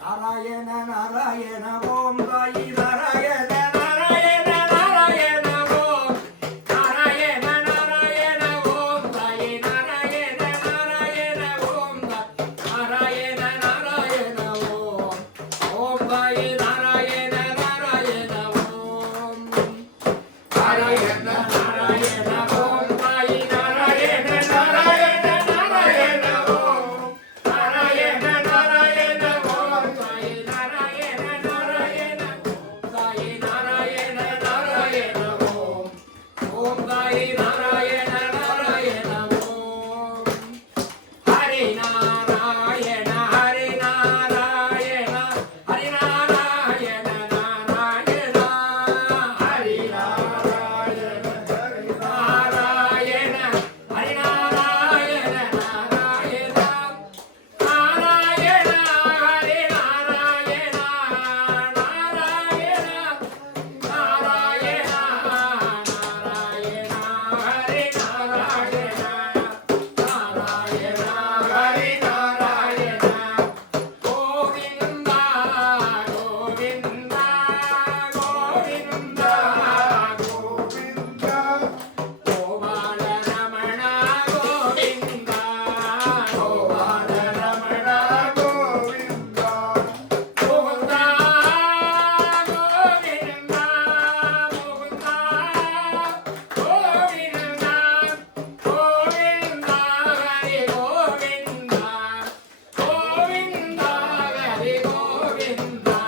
நாராயண நாராயண ஓம் தாயி நாராயண நாராயண நாராயண ஓம் நாராயண நாராயண ஓம் தாயி நாராயண நாராயண ஓம் நாராயண நாராயண ஓம் ஓம் தாயி நாராயண நாராயண ஓம் நாராயண நாராயண ஓம் தாயி நாராயண நாராயண நாராயண ஓம் நாராயண நாராயண ஓம் தாயி நாராயண நாராயண தாயி நாராயண நாராயண ஓம் ஓம் தாயி நாராயண நாராயண ஓம் ஹரி நாராயண ஹரி நாராயண ஹரி நாராயண நாராயண ஹரி நாராயண ஹரி நாராயண ஹரி நாராயண நாராயண நாராயண ஹரி நாராயண நாராயண நாராயண நாராயண ஹரி நாராயண நாராயண ஹரி நாராயண கோவிந்தா கோவிந்தா கோவிந்தா கோவிந்தா கோபால ரமண கோவிந்தா கோபால ரமண கோவிந்தா கோவிந்தா கோவிந்தா கோவிந்தா கோவிந்தா கோவிந்தா ஹரி கோவிந்தா கோவிந்தா ஹரி கோவிந்தா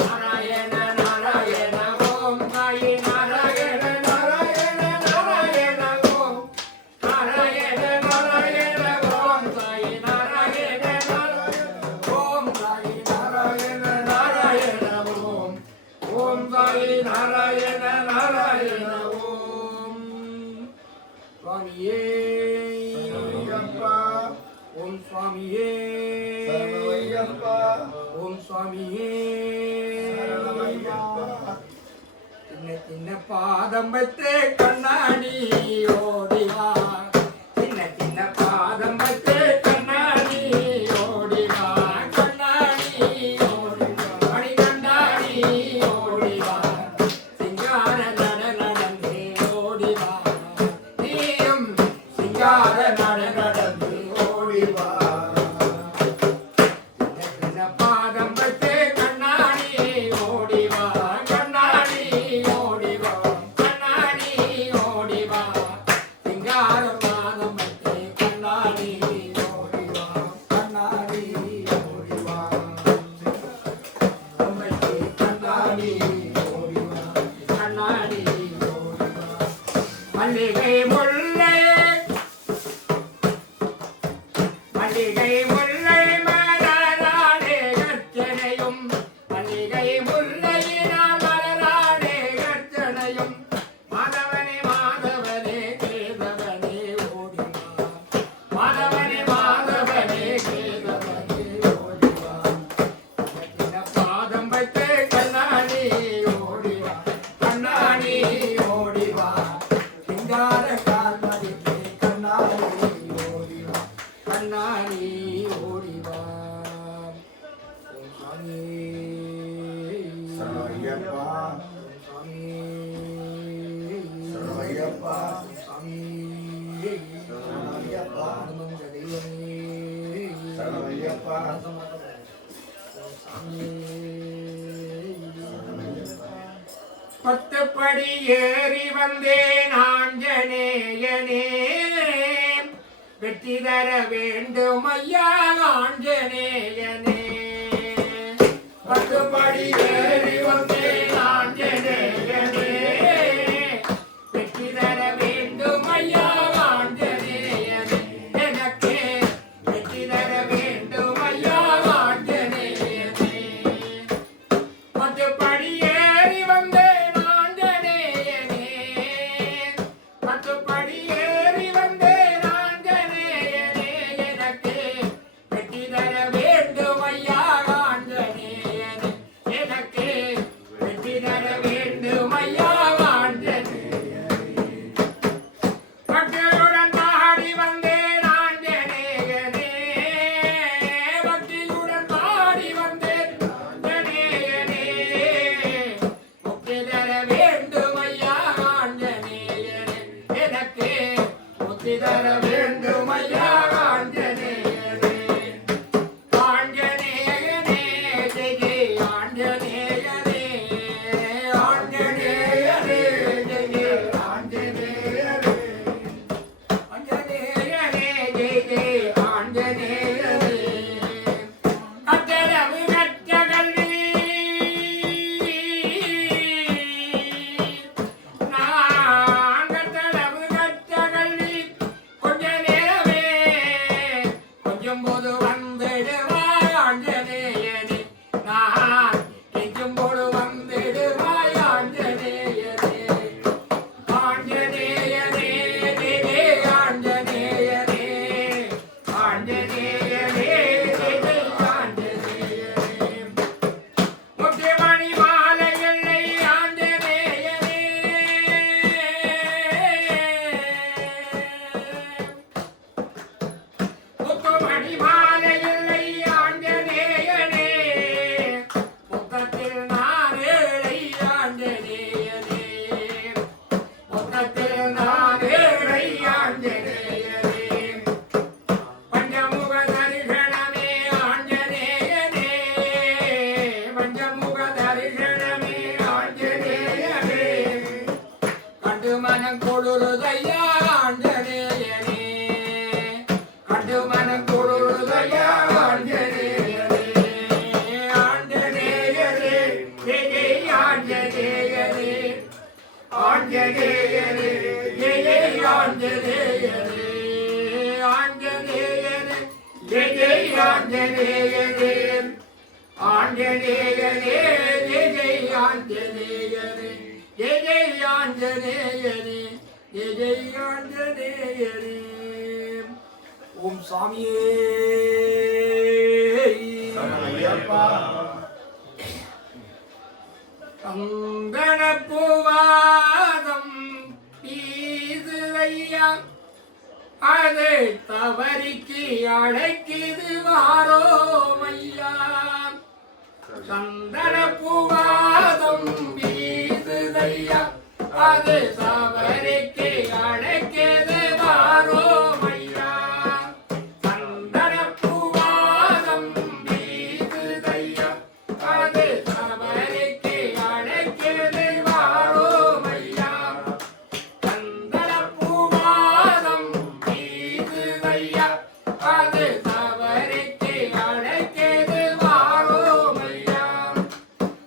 நாராயண நாராயண ஓம் தாயி நாராயண நாராயண நாராயண ஓம் நாராயண நாராயண ஓம் தாயி நாராயண நாராயண ஓம் தாயி நாராயண நாராயண ஓம் ஓம் தாயி நாராயண நாராயண ஓம் சுவாமியே ஓம் சுவாமியே ஓம் சுவாமியே சின்ன சின்ன பாதம் வைத்து கண்ணாடி ஓடிவா சின்ன சின்ன பாதம் வைத்து கண்ணாடி ஓடிவா கண்ணாடி ஓடிவா மணி கண்ணாடி ஓடிவா சிங்கார நட நடந்து ஓடிவா நீயும் சிங்கார நட நடந்து ஓடிவா சின்ன பாதம் வைத்து கண்ணாடி ஓடிவா கண்ணாடி ஓடிவா கண்ணாடி ஓடிவா சிங்கார பாதம் வைத்து கண்ணாடி ஓடிவா கண்ணாடி ஓடிவா வைத்து கண்ணாடி ஓடிவா கண்ணாடி ஓடிவா மல்லிகை முல்லை மல்லிகை முல்லை மலராடே கர்ச்சனையும் மல்லிகை முல்லையினால் மலராடே கர்ச்சனையும் மாதவனே மாதவனே கேதவனே ஓடிவா கண்ணா நீ ஓடிவா சாமி சரணமையப்பா சாமி சரணமையப்பா சாமி சரணமையப்பா அனுமந்த தெய்வமே சரணமையப்பா சாமி பத்து படி ஏறி வந்தேன் ஆஞ்சநேயனே வெற்றி தர வேண்டும் ஐயா ஆஞ்சநேயனே பத்து படி ஏறி வந்தேன் ஆஞ்சநேயனே வெற்றி தர வேண்டும் ஐயா ஆஞ்சநேயனே எனக்கு வெற்றி தர வேண்டும் ஐயா ஆஞ்சநேயனே பத்து படி ஏறி வந்தேன் ஆஞ்சநேயனே பத்து படி ஏறி வந்தேன் ஆஞ்சநேயனே எனக்கு வெற்றி தர வேண்டும் ஐயா ஆஞ்சநேயனே எனக்கு வெற்றி தர வேண்டும் ஐயா ஆஞ்சநேயனே பக்தியுடன் பாடி வந்தேன் ஆஞ்சநேயனே பக்தியுடன் பாடி வந்தேன் ஆஞ்சநேயனே முக்தி தர வேண்டும் ஐயா ஆஞ்சநேயனே எனக்கு முக்தி தர வேண்டும் ஐயா ஆஞ்சநேயனே ஆஞ்சநேயனே ஜெய ஜெய ஆஞ்சநேயனே ஆஞ்சநேயனே ஜெய ஜெய ஆஞ்சநேயனே ஆஞ்சநேயனே ஜெய ஜெய ஆஞ்சநேயனே கட்டளவு கற்ற கல்வி நான் கட்டளவு கற்ற கல்வி கொஞ்ச நேரமே கொஞ்சம் போது வந்துடுவாய் ஆஞ்சநேயனே நான் கெஞ்சும் போது வந்துடுவாய் ஆஞ்சநேயனே ஆஞ்சநேயனே ஜெய ஜெய ஆஞ்சநேயனே ஆஞ்சநேயனே ஜெய ஜெய ஆஞ்சநேயனே முத்துமணி மாலை எல்லை ஆஞ்சநேயனே முத்துமணி மாலை எல்லை ஆஞ்சநேயனே முத்தத்தில் நான் ஏழை ஆஞ்சநேயனே முத்தத்தில் நான் ஏழை ஆஞ்சநேயனே பஞ்சமுக தரிசனமே ஆஞ்சநேயனே பஞ்சமுக தரிசனமே ஆஞ்சநேயனே கண்டு மனம் கொடுருதையா ஆஞ்சநேயனே கண்டு மனம் கொடுருதையா ஆஞ்சநேயனே ஆஞ்சநேயனே ஜெய ஜெய ஆஞ்சநேயனே ஆஞ்சநேயனே ஜெய ஜெய ஆஞ்சநேயனே ஆஞ்சநேயனே ஜெய ஜெய ஆஞ்சநேயனே ஆஞ்சநேயனே ஜெய ஜெய ஆஞ்சநேயனே ஜெய ஜெய ஆஞ்சநேயனே ஜெய ஜெய ஆஞ்சநேயனே ஓம் சாமியே சரணமையப்பா கங்கண பூவாதம் பீதுரையா அது தவறிக்கு அழைக்குது வாரோமையா சந்தன பூவாதம் பீதுரையா அது தவறிக்கு அழைக்குது வாரோமையா சந்தன பூவாதம் பீதுரையா அது தவறிக்கு அழைக்குது வாரோமையா சந்தன பூவாதம் பீதுரையா அது தவறிக்கு அழைக்குது வாரோமையா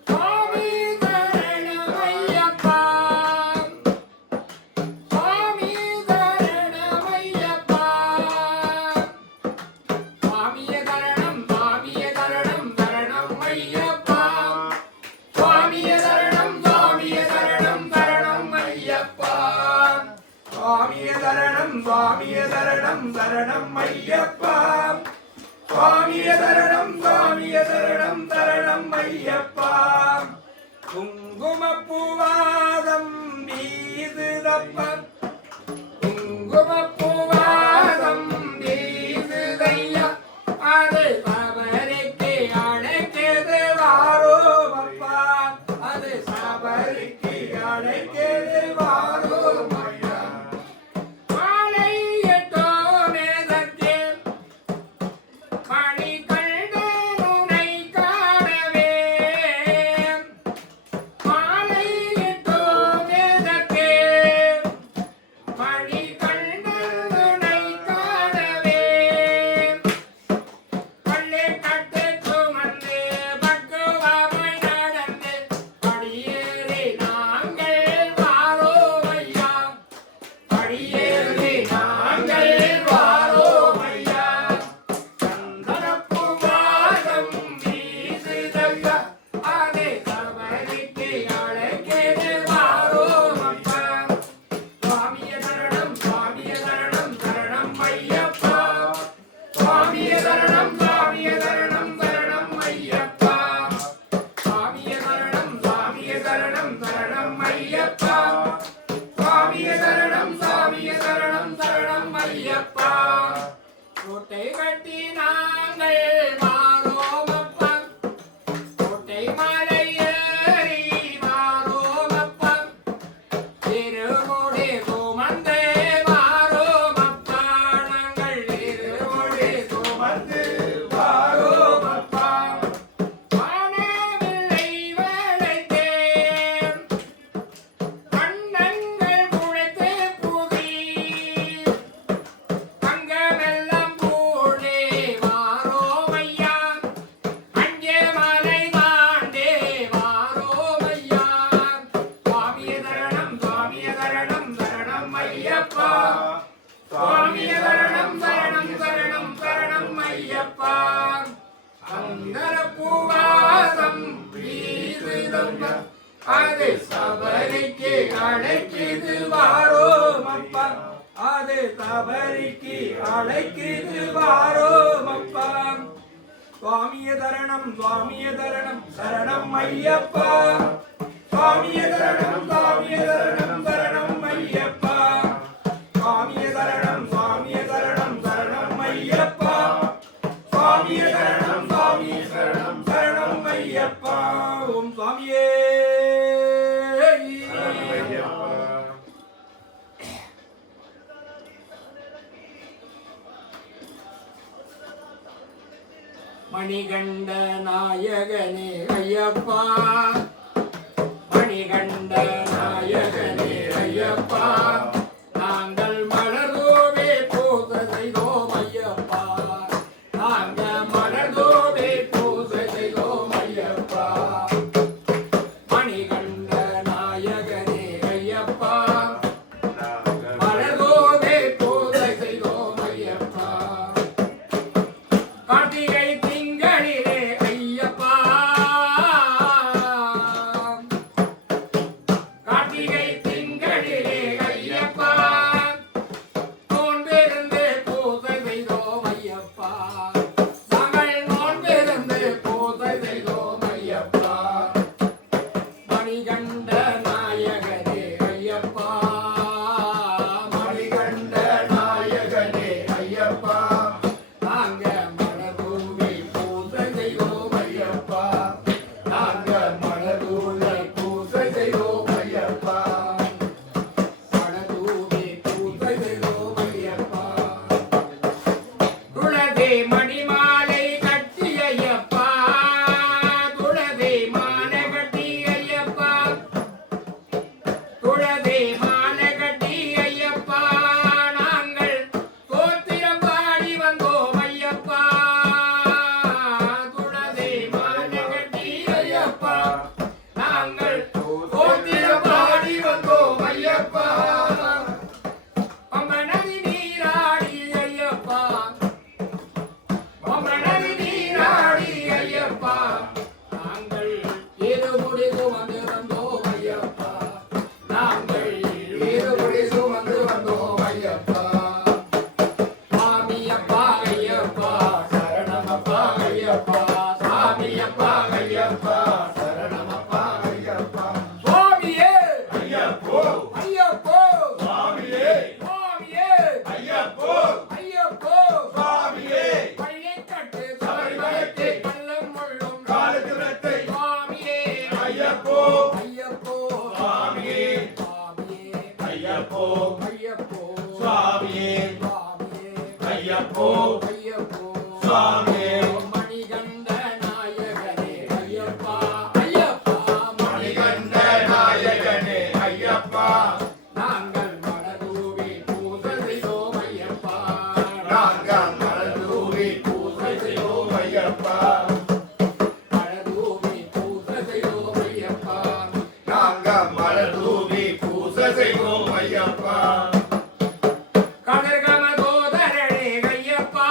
சுவாமி சரணமையப்பா சுவாமி சரணமையப்பா சுவாமிய சரணம் சுவாமிய சரணம் சரணம் ஐயப்பா சுவாமிய சரணம் சுவாமிய சரணம் சரணம் ஐயப்பா சுவாமிய சரணம் சுவாமிய சரணம் சரணம் ஐயப்பா சுவாமிய சரணம் சுவாமிய சரணம் சரணம் ஐயப்பா குங்குமப்பூவாதம் வீசுதப்ப குங்குமப்பூவாதம் வீசுதை சபரிக்கு அழைக்கிறது வாரோம் அப்பா சுவாமிய தரணம் சரணம் ஐயப்பா சுவாமிய தரணம் சரணம் ஐயப்பா சுவாமிய தரணம் சரணம் ஐயப்பா சுவாமிய தரணம் சரணம் ஐயப்பா ஓம் சுவாமியே மணிகண்ட நாயகனே ஐயப்பா மணிகண்ட நாயகனே ஐயப்பா நாங்கள் மலர்தோவே பூசை செய்தோம் ஐயப்பா நாங்கள் மலர்தோவே பூசை செய்தோம் ஐயப்பா மணிகண்ட நாயகனே ஐயப்பா மலர்தோவே பூசை செய்தோம் ஐயப்பா கார்த்திகை ஐயப்போ சுவாமியே மணிகண்ட நாயகனே ஐயப்பா ஐயப்பா மணிகண்ட நாயகனே ஐயப்பா நாங்கள் மலர்தூவி பூஜை செய்தோம் ஐயப்பா நாங்கள் மலர்தூவி பூஜை செய்தோம் ஐயப்பா மலர்தூவி பூஜை செய்தோம் ஐயப்பா நாங்கள் மலர்தூவி பூஜை செய்தோம் ஐயப்பா கதிர்கம கோதரனே ஐயப்பா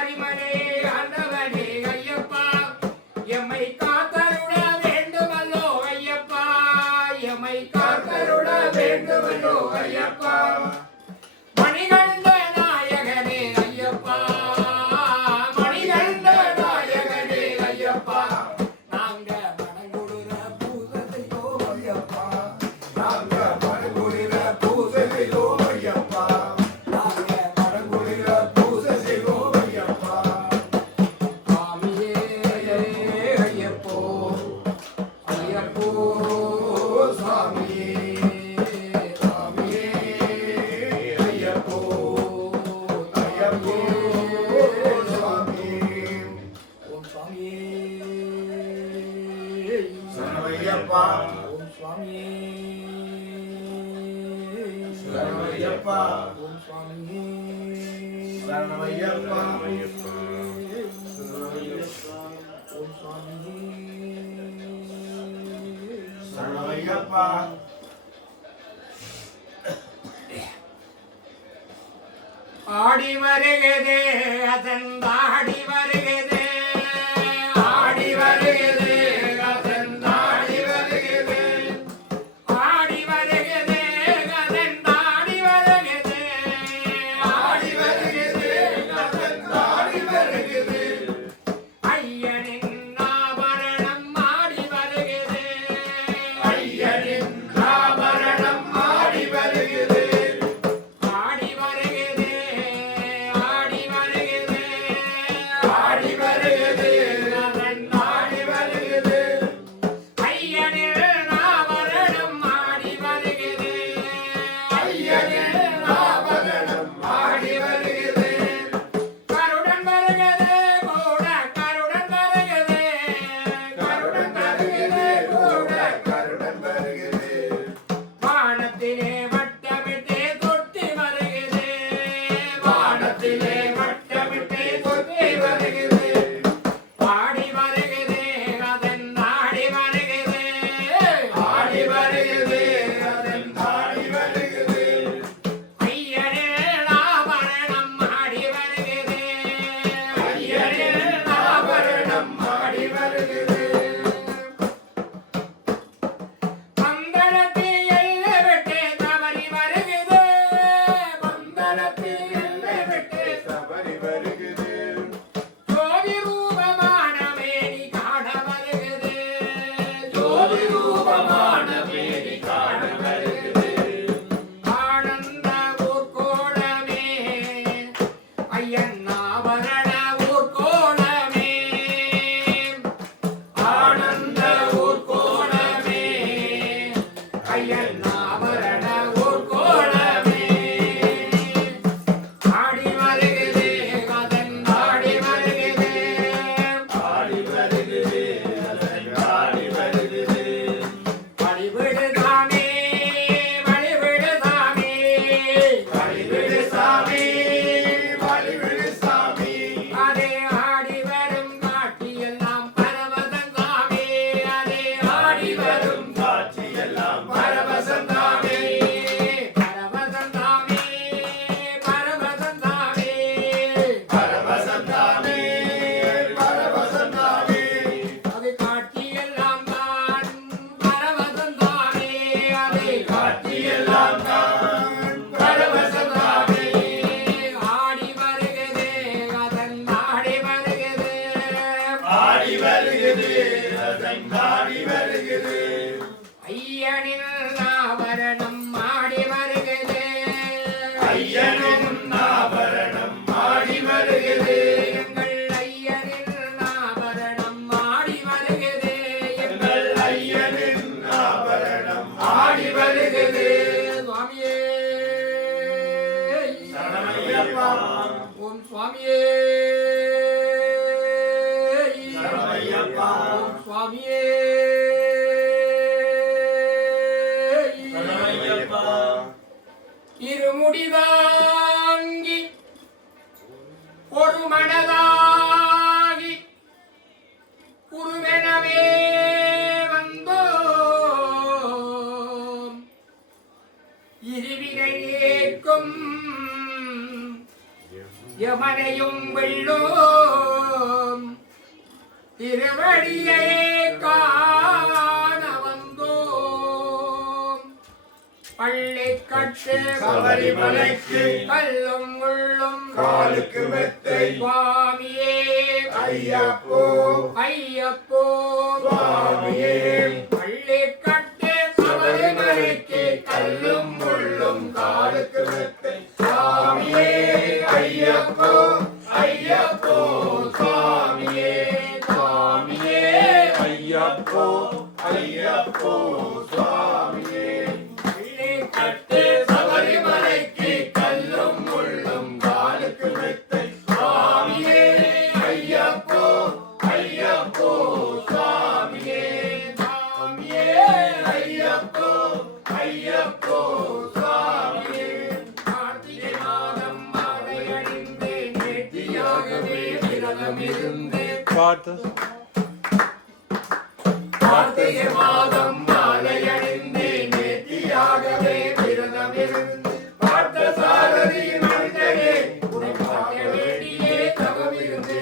கரிமலை ஆண்டவனே ஐயப்பா எம்மை காத்தருட வேண்டுமல்லோ ஐயப்பா எம்மை காத்தருட வேண்டுமல்லோ ஐயப்பா மணிகண்ட நாயகனே ஐயப்பா மணிகண்ட நாயகனே ஐயப்பா நாங்க மனங்குளிர பூசை செய்வோம் ஐயப்பா நாங்க மனங்குளிர பூசை செய்வோம் ஐயப்பா நாங்க மனங்குளிர பூசை செய்வோம் ஐயப்பா சுவாமியே ஐயப்போ ஐயப்போ சுவாமியே சுவாமியே ஐயப்போ ஐயப்போ சுவாமியே ஓம் சுவாமியே சரணமையப்பா ஓம் சுவாமியே சரணமையப்பா ஓம் சுவாமியே சரணமையப்பா ஓம் சுவாமியே சரணமையப்பா ஆடி வருகிறதே அதந்தாடி வருகிறதே ஆடி வருகிறதே அதந்தாடி வருகிறதே ஆடி வருகிறதே அதந்தாடி வருகிறதே ஆடி வருகிறதே அதந்தாடி வருகிறதே ஐயனின் ஆபரணம் ஆடி வருகிறதே ஐயனின் ஆபரணம் ஆடி வருகிறதே ஆடி வருகிறதே ஆடி வருகிறதே ஆடி வருகிறதே அதன் ஆடி வருகிறதே ஐயனில் ஆபரணம் ஆடி வருகிறதே ஐயனில் ஆபரணம் ஆடி வருகிறதே கருடன் வருகிறதே கூட கருடன் வருகிறதே கருடன் வருகிறதே கூட கருடன் வருகிறே வானத்திலே வட்டமிட்டே தொட்டி வருகிறதே வானத்திலே வட்டமிட்டே தொட்டி வருகிறதே ஆடி வருகிறதே அதன் ஆடி வருகிறதே ஆடி வருகிறதே அதன் ஆடி வருகிறே ஐயனே ஆபரணம் ஆடி வருகிறதே ஐயனே ஆபரணம் ஆடி வருகிறதே பந்தளத்தை எல்லை விட்டு தவறி வருகிறதே பந்தளத்தை எல்லை விட்டு சபரி வருகிறே ஜோதி ரூபமான மேனி காண வருகிறதே ஜோதி ரூபமான மேனி காண வருகிறதே ஆனந்த ஊர்கோணமே ஐயன் ஆபரண ஊர்கோணமே ஆனந்த ஊர்கோணமே ஐயன் ஆபரண ஊர்கோணமே ஆடி வருகிறதே அதன் ஆடி வருகிறதே ஆடி வருகிறே ஆடி வருகிறே வழிவிடு சாமி வழிவிடு சாமி வழிவிடு சாமி வழிவிடு சாமி அதே ஆடி வரும் காட்சியெல்லாம் பரவசம் சாமி அதே ஆடி வரும் காட்சியெல்லாம் பரவசம் சாமி பரவசம் சாமி பரவசம் சாமி பரவசந்தாமே பரவசந்தாமே அது காட்சியெல்லாம் தான் பரவசம் சாமி அதே காட்சியெல்லாம் தான் பரவசம் சாமி ஆடி வருகிறதே அதன் ஆடி வருகிறதே ஆடி வருகிறே அதன் ஆடி வருகிறே ஐயனின் ஆபரணம் ஆடி வருகிறதே ஐயனின் ஆபரணம் ஆடி வருகிறே எங்கள் ஐயனின் ஆபரணம் ஆடி வருகிறதே எங்கள் ஐயனின் ஆபரணம் ஆடி வருகிறே சுவாமியே சரணமையப்பா ஓம் சுவாமியே சரணமையப்பா ஓம் சுவாமியே சரணமையப்பா இருமுடிதாங்கி ஒரு மனதாகி குருவெனவே வந்தோம் இருவினை ஏற்கும் யமனையும் வெள்ளோம் திருவடியை காண வந்தோம் பள்ளிக்கட்டு சபரிமலைக்கு கல்லும் முள்ளும் காலுக்கு மெத்தை சுவாமியே ஐயப்போ ஐயப்போ சுவாமியே பள்ளிக்கட்டு சபரிமலைக்கு கல்லும் முள்ளும் காலுக்கு மெத்தை சுவாமியே ஐயப்போ ஐயப்போ சுவாமியே சுவாமியே ஐயப்போ ஐயப்போ சுவாமியே பள்ளிக்கட்டு சபரிமலைக்கு கல்லும் முள்ளும் காலுக்கு மெத்தை சுவாமியே ஐயப்போ ஐயப்போ சுவாமியே சுவாமியே ஐயப்போ ஐயப்போ சுவாமியே கார்த்திகை மாதம் மாலை அணிந்து நேர்த்தியாகவே விரதம் இருந்து கார்த்திகை மாதம் மாலை அணிந்து நேர்த்தியாகவே விரதம் இருந்து பார்த்த சாரதி மனிதனே உன்னை பார்க்க வேண்டியே தவம் இருந்து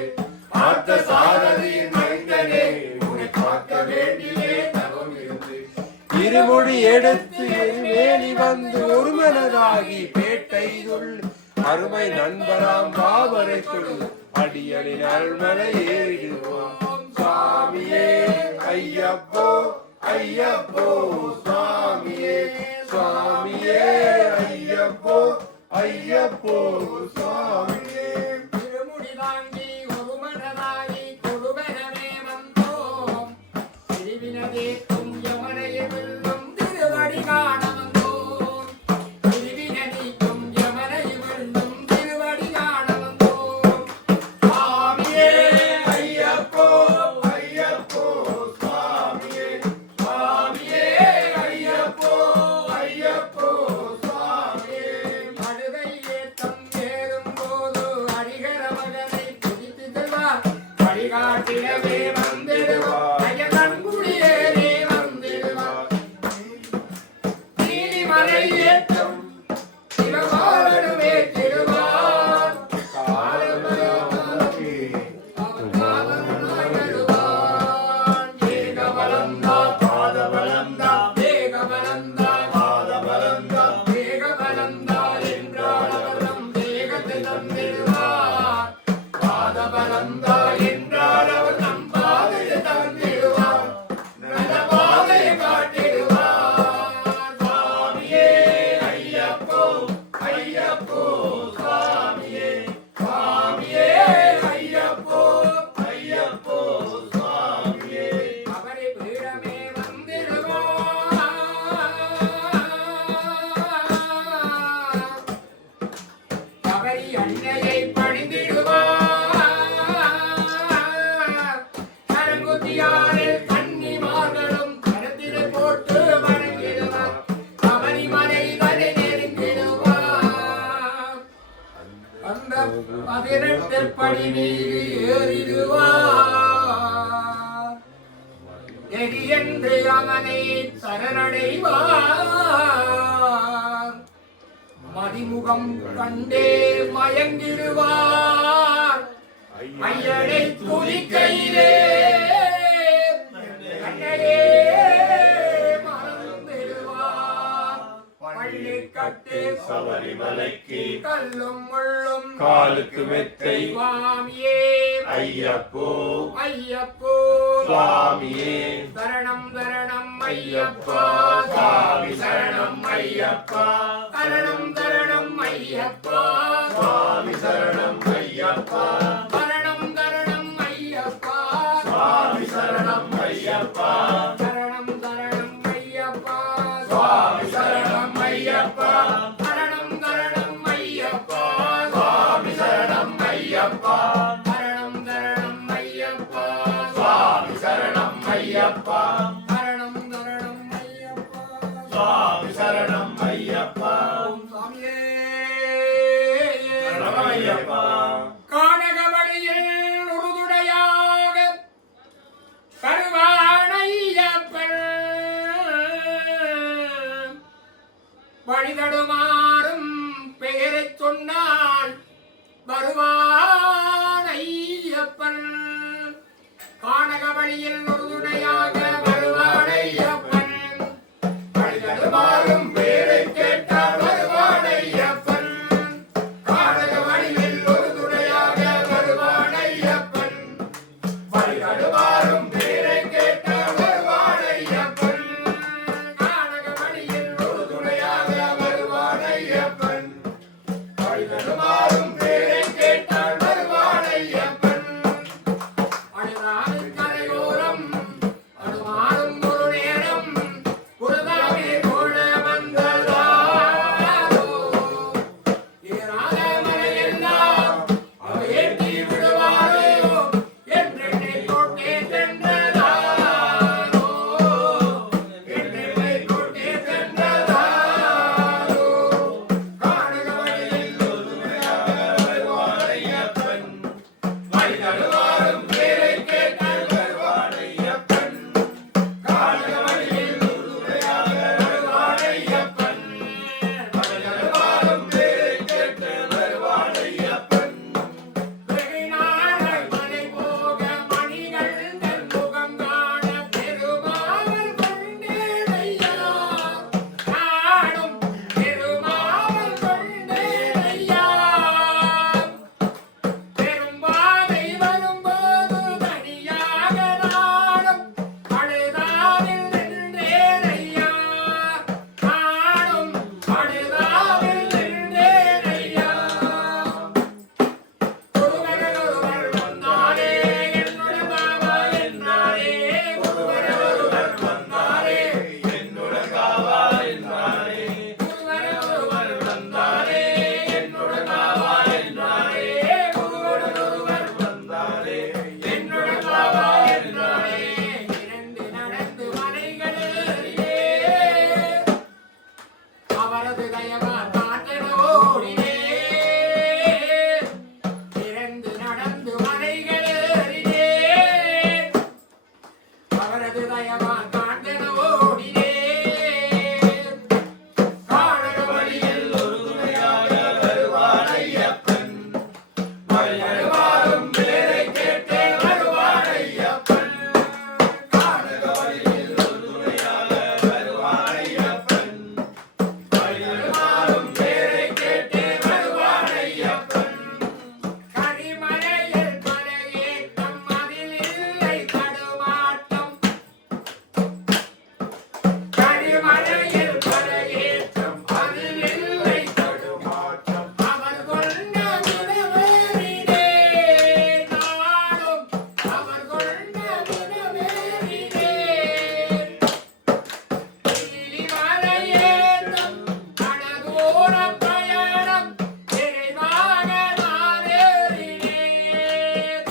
பார்த்த சாரதி மனிதனே உன்னை பார்க்க வேண்டியே தவம் இருந்து இருமொழி எடுத்து வேலி வந்து ஒரு மனதாகி பேட்டையுள் அருமை நண்பராம் பாவரை சொல்லு அடியடி அருள்மலை ஏறிடுவோம் சுவாமியே ஐயப்போ ஐயப்போ சுவாமியே சுவாமியே ஐயப்போ ஐயப்போ சுவாமியே திருமுடி தாங்கி ஒரு மனதாகி கொடுவனமே வந்தோம் திருவினதேக்கும் யமனையை வெல்லும் திருவடி காண வந்தோம் திருவினதேக்கும் யமனையை வெல்லும் திருவடி காண வந்தோம் சுவாமியே ஐயப்போ ஐயப்போ சுவாமியே சுவாமியே ஐயப்போ ஐயப்போ சுவாமியே மடுவை ஏத்தம் ஏறும் போது அடிகர மகனை துதித்து செல்வார் வழிகாட்டிடவே வந்திடுவார் ஐயன் குடியேறி வந்திடுவார் நீலிமலை ஏற்றம் சிவபாலனுமே திருவார் ஏகபலந்தா பாதபலந்தா ஏகபலந்தா பாதபலந்தா ஏகபலந்தா என்றால் அவரம் தேகத்தை தந்திடுவார் பாதபலந்தா என்றால் அவர் நம் பாதையை தந்திடுவார் நல்ல பாதையை காட்டிடுவார் சுவாமியே ஐயப்போ ஐயப்போ சுவாமியே சுவாமியே ஐயப்போ ஐயப்போ சுவாமியே அவரை பீடமே வந்திடுவார் அவரி அன்னையை பணிந்திடுவார் கரங்குத்தியாரில் கன்னிமார்களும் கருத்திலே போட்டு வணங்கிடுவார் அவரிமலை தலை நெருங்கிடுவார் அந்த 18 படி மீது ஏறிடுவார் நெறி என்று அவனை சரணடைவார் மதிமுகம் கண்டே மயங்கிடுவார் ஐயனை துதிக்கையிலே கண்ணையே மறந்திடுவார் பள்ளிக்கட்டு சபரிமலைக்கு கல்லும் முள்ளும் காலுக்கு மெத்தை சுவாமியே ஐயப்போ ஐயப்போ சுவாமியே சரணம் சரணம் ஐயப்பா சுவாமி சரணம் ஐயப்பா சரணம் சரணம் ஐயப்பா சுவாமி சரணம் ஐயப்பா சரணம் சரணம் ஐயப்பா சுவாமி சரணம் ஐயப்பா சரணம் சரணம் ஐயப்பா சுவாமி சரணம் ஐயப்பா சரணம் சரணம் ஐயப்பா சுவாமி சரணம் ஐயப்பா சரணம் சரணம் ஐயப்பா சுவாமி சரணம் ஐயப்பா சரணம் சரணம் ஐயப்பா சுவாமி சரணம் ஐயப்பா ஓம் சுவாமியே சரணம் ஐயப்பா கானகமணியில் உறுதுணையாக கருவாணையப்பன் வழிதடுமாறும் பெயரைச் சொன்னால் வருவார் தடுமாறும் பேரை கேட்டால் வருவான் ஐயப்பன். அழுதாவின் கரையோரம் அழுமாறும் ஒரு நேரம் குருதாவே போல வந்ததாரோ ஏறாத மலையெல்லாம் அவர் ஏற்றி விடுவாரோ என்றென்னை கோட்டே சென்றதாரோ என்றென்னை கோட்டே சென்றதாரோ காணுக வழியில் வருவான் ஐயப்பன். வழி தடுமாறும் பேரை கேட்டால் வருவான் ஐயப்பன். காணக வழியில் உறுதுணையாக வருவான் ஐயப்பன். வழி தடுமாறும் பேரை கேட்டு வருவான் ஐயப்பன். வெகுநாளாய் மலை போக மணிகள் தன் முகம் காண பெருமாள் கொண்டேனையா நானும் பெருமாள் கொண்டேனையா பெரும்பாதை வரும்போது தனியாக நானும் அழுதாவில் நின்றேனையா நானும் அழுதாவில் நின்றேனையா ஒருவர் வந்தாரே என்னுடன் பாவா என்றாரே ஒருவர் வந்தாரே என்னுடன் காவா என்றாரே. ஒருவர் வந்தாரே என்னுடன் பாவா என்றாரே ஒருவர் வந்தாரே என்னுடன் பாவா என்றாரே இரண்டு நடந்து மலைகளிலே அவரது தயவா காட்டனோடினே இரண்டு நடந்து மலைகளிலே அவரது தயவா காட்டனோடினே காணக வழியில் ஒரு துணையாக வருவான் ஐயப்பன். வழி தடுமாறும் பேரை கேட்டே வருவான் ஐயப்பன். காணக வழியில் ஒரு துணையாக வருவான் ஐயப்பன். வழி தடுமாறும் பேரை கேட்டே வருவான் ஐயப்பன். கரிமலையில் பலகேற்றம் அதில் இல்லை தடுமாட்டம் கரிமலையில் பலகேற்றம் அதில் இல்லை தடுமாற்றம் அவர் கொண்ட வினவேறினே நானும் அவர் கொண்ட வினவேறினே நீலிமலையேற்றம் கடலோர பயணம் விரைவாக நான் ஏறினேன்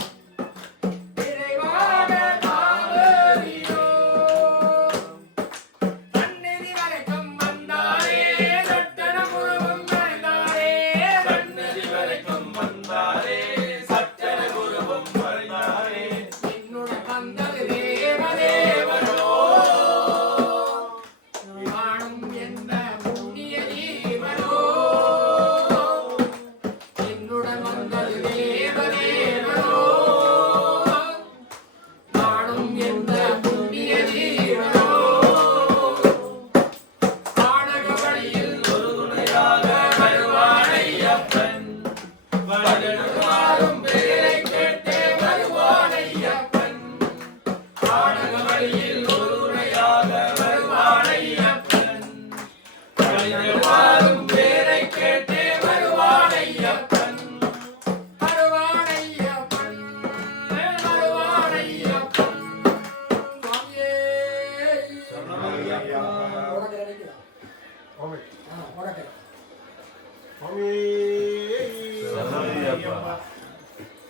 விரைவாக நான் ஏறினோம் தன்னிதி வரைக்கும் வந்தாரே சட்டணம் முழுவதும் மறைந்தாரே சன்னதி வரைக்கும் வந்தாரே சட்டன குருவும் மறைந்தாரே. என்னுடன் வந்தது தேவதேவனோ வாழும் எந்த புண்ணிய ஜீவனோ என்னுடன் வந்தது தேவதேவனோ வாழும் எந்த புண்ணிய ஜீவனோ காணக வழியில் ஒரு துணையாக வருவான் ஐயப்பன். வழி தடுமாறும் பேரை கேட்டே வருவான் ஐயப்பன். காணக வழியில் ஒரு துணையாக வருவான் ஐயப்பன். வழி தடுமாறும் பேரை கேட்டே வருவான் ஐயப்பன். வருவானையப்பன் வருவானையப்பன் சுவாமியே சரணமையா. உனக்கு நினைக்கிறா உனக்கு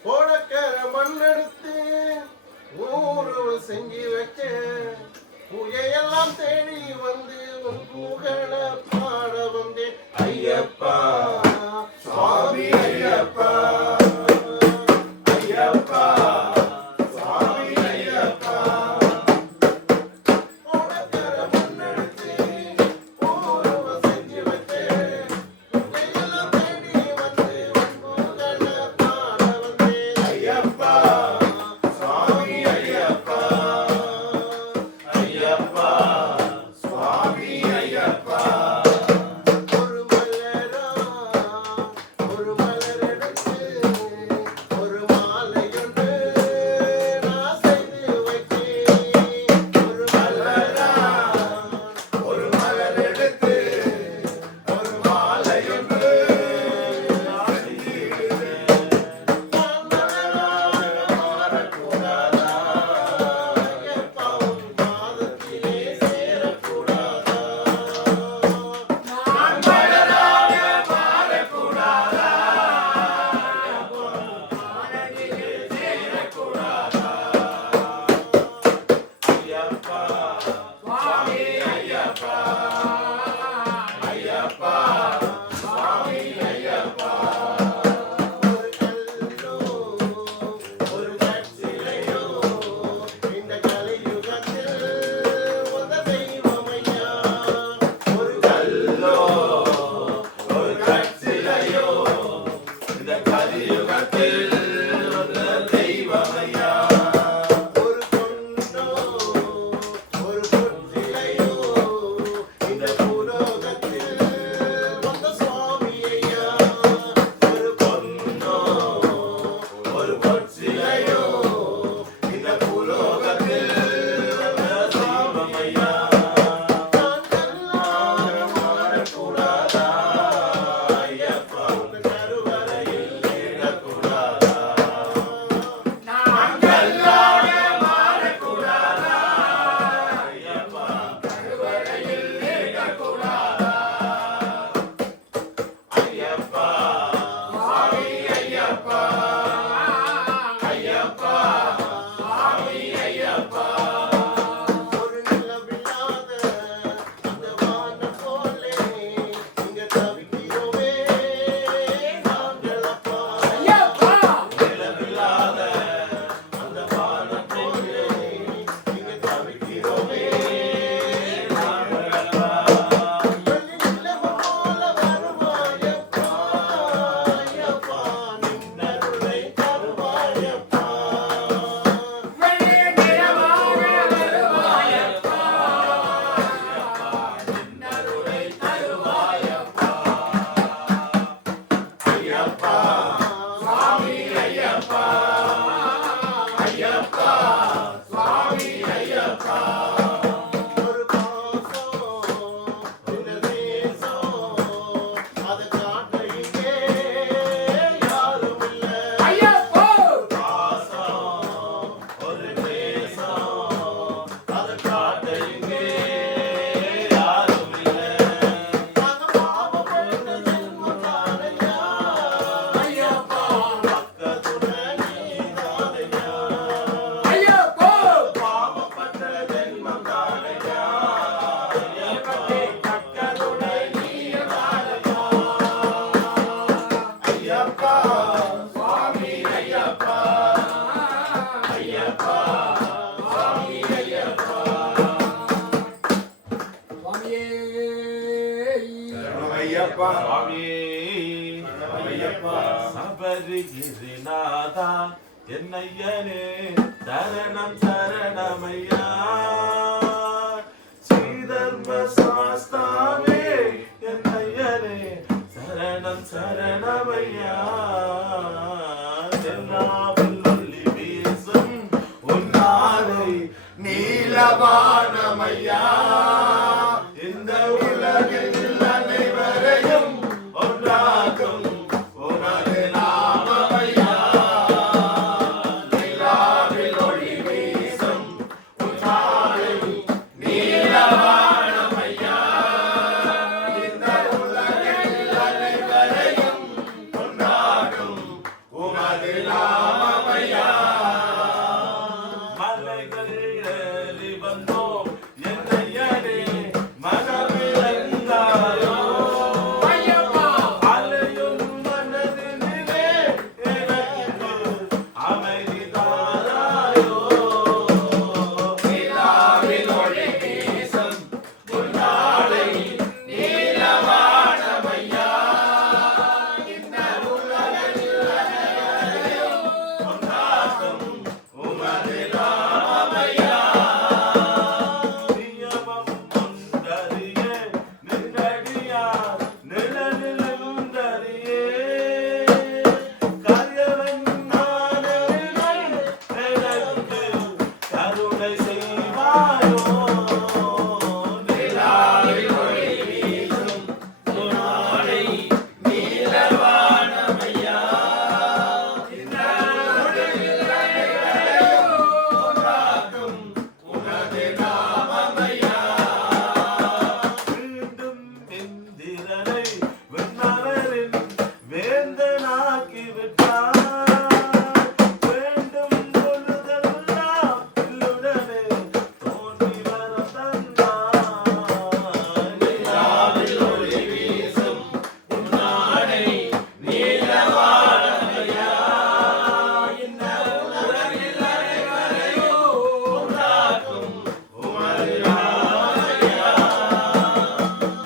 ஓடக்கர மண்ணெடுத்து ஊரு செஞ்சு வச்ச பூஜையெல்லாம் தேடி வந்து உன் புகழ பாட வந்தேன் ஐயப்பா சுவாமி ஐயப்பா ஐயப்பா சுவாமி ஐயப்பா ஓடக்கர மண்ணெடுத்து ஊரு செஞ்சு வச்ச பூஜையெல்லாம் தேடி வந்து உன் புகழ பாட வந்தேன் ஐயப்பா சுவாமி ஐயப்பா ஐயப்பா சபரிகிரிநாதா என்னையனே சரணம் சரணமையா ஸ்ரீதர்ம சாஸ்தாவே என்னையனே சரணம் சரணமையா எல்லாவில் ஒளி வீசும் உன்னாலை நீலவானமையா இந்த உலகில் அனைவரையும் ஒன்றாக்கும் உனது நாமமையா நிலாவில் ஒளி வீசும் உன்னாலை நீலவானமையா இந்த உலகில் அனைவரையும் ஒன்றாக்கும் உனது நாமமையா மலைகள் ஏறி வந்தோம் என்னையனே மனமிழந்தாயோ ஐயப்பா அலையும் மனதினிலே எனக்கு அமைதி தாராயோ நிலாவில் ஒளி வீசும் உன்னாலை நீலவானமையா இந்த உலகில் அனைவரையும் ஒன்றாக்கும் உமது நாமமையா நியமம் ஒன்றறியே நின்றடியார் நிழலில் எழுந்தறியே கரியவன் நானறிவை எனக்கு கருணை செய்வாயோ நிலாவில் ஒளி வீசும் உன்னாலை நீலவானமையா இந்த உலகில் அனைவரையும் ஒன்றாக்கும் உனது நாமமையா மீண்டும் இந்திரனை விண்ணவரின் வேந்தனாக்கி விட்டார் வேண்டும் பொழுதெல்லாம் இல்லுடனே தோன்றி வரம் தந்தார் நிலாவில் ஒளி வீசும் உன்னாலை நீலவானமையா இந்த உலகில் அனைவரையும் ஒன்றாக்கும் உமது நாமமையா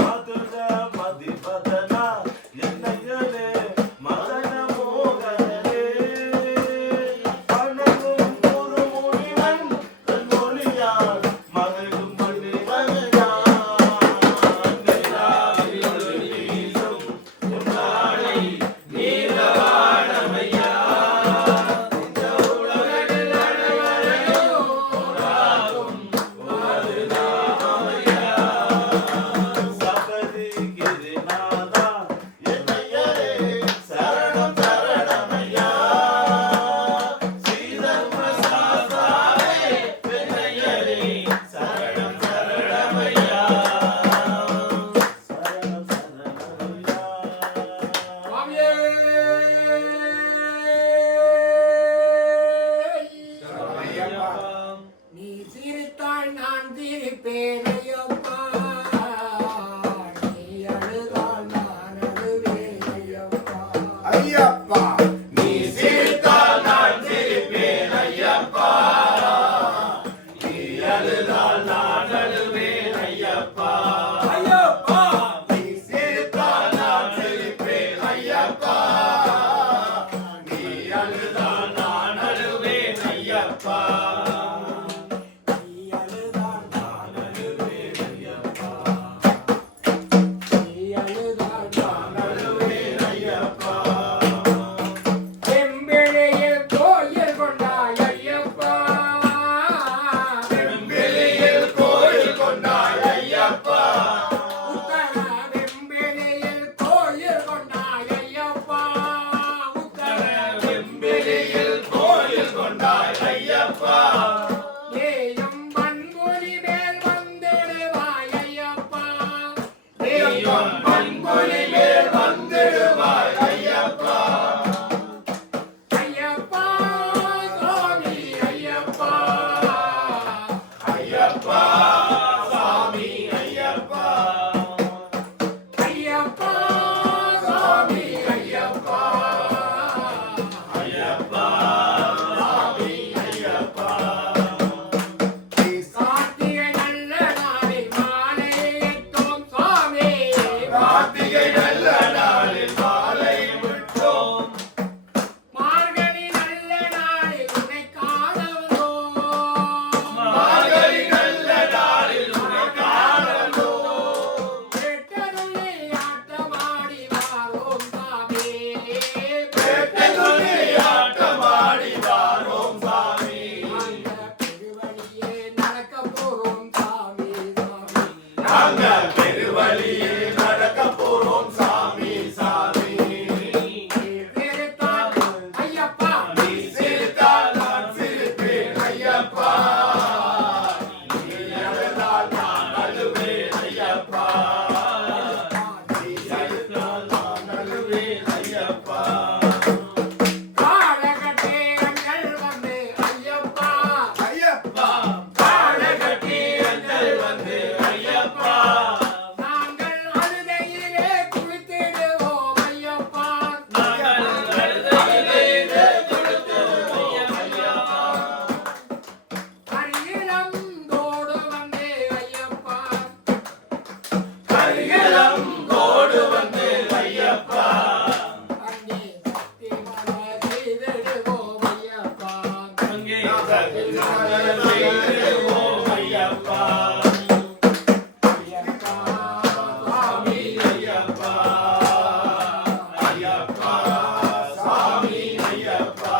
மதுர மதிபதனா என்னையனே மதன மோகனே பணமும் ஒரு முனிவன் தன் மொழியால் மகிழும் மணிவனான் நிலாவில் ஒளி வீசும் உன்னாலை நீலவானமையா இந்த உலகில் அனைவரையும் ஒன்றாக்கும் உமது நாமமையா சபரிகிரிநாதா என்னையரே சரணம் சரணமையா ஸ்ரீதர்ம சாஸ்தாவே என்னையரே சரணம் சரணமையா சரணம் சரணமையா சுவாமியே நீ சிரித்தால் நான் சிரிப்பேன் ஐயப்பா நீ அழுதால் நான் அழுவேன் ஐயப்பா ஐயப்பா நீ சிரித்தால் நான் சிரிப்பேன் ஐயப்பா நீ அழுதால் நான் அழுவேன் ஐயப்பா ஐயப்பா நீ சிரித்தால் நான் சிரிப்பேன் ஐயப்பா நீ அழுதால் நான் அழுவேன் ஐயப்பா நீ அழுதால் நான் அழுவேன் ஐயப்பா நீ அழுதால் நான் அழுவேன் ஐயப்பா ஐயப்பா காலகட்டே அங்கள் வந்து ஐயப்பா ஐயப்பா காலகட்டி அஞ்சல் வந்து ஐயப்பா நாங்கள் அழுதையிலே குளித்திடுவோம் ஐயப்பா நாங்கள் அழுதையிலே கொடுத்துவோம் ஐயா அரியலம் தோடு வந்து ஐயப்பா கரிகளம் கோடு வந்து ஐயப்பா அங்கே சக்தி மலை செய்திடுவோம் ஐயப்பா அங்கே செய்திடுவோம் ஐயப்பா ஐயப்பா சுவாமி ஐயப்பா ஐயப்பா சாமி ஐயப்பா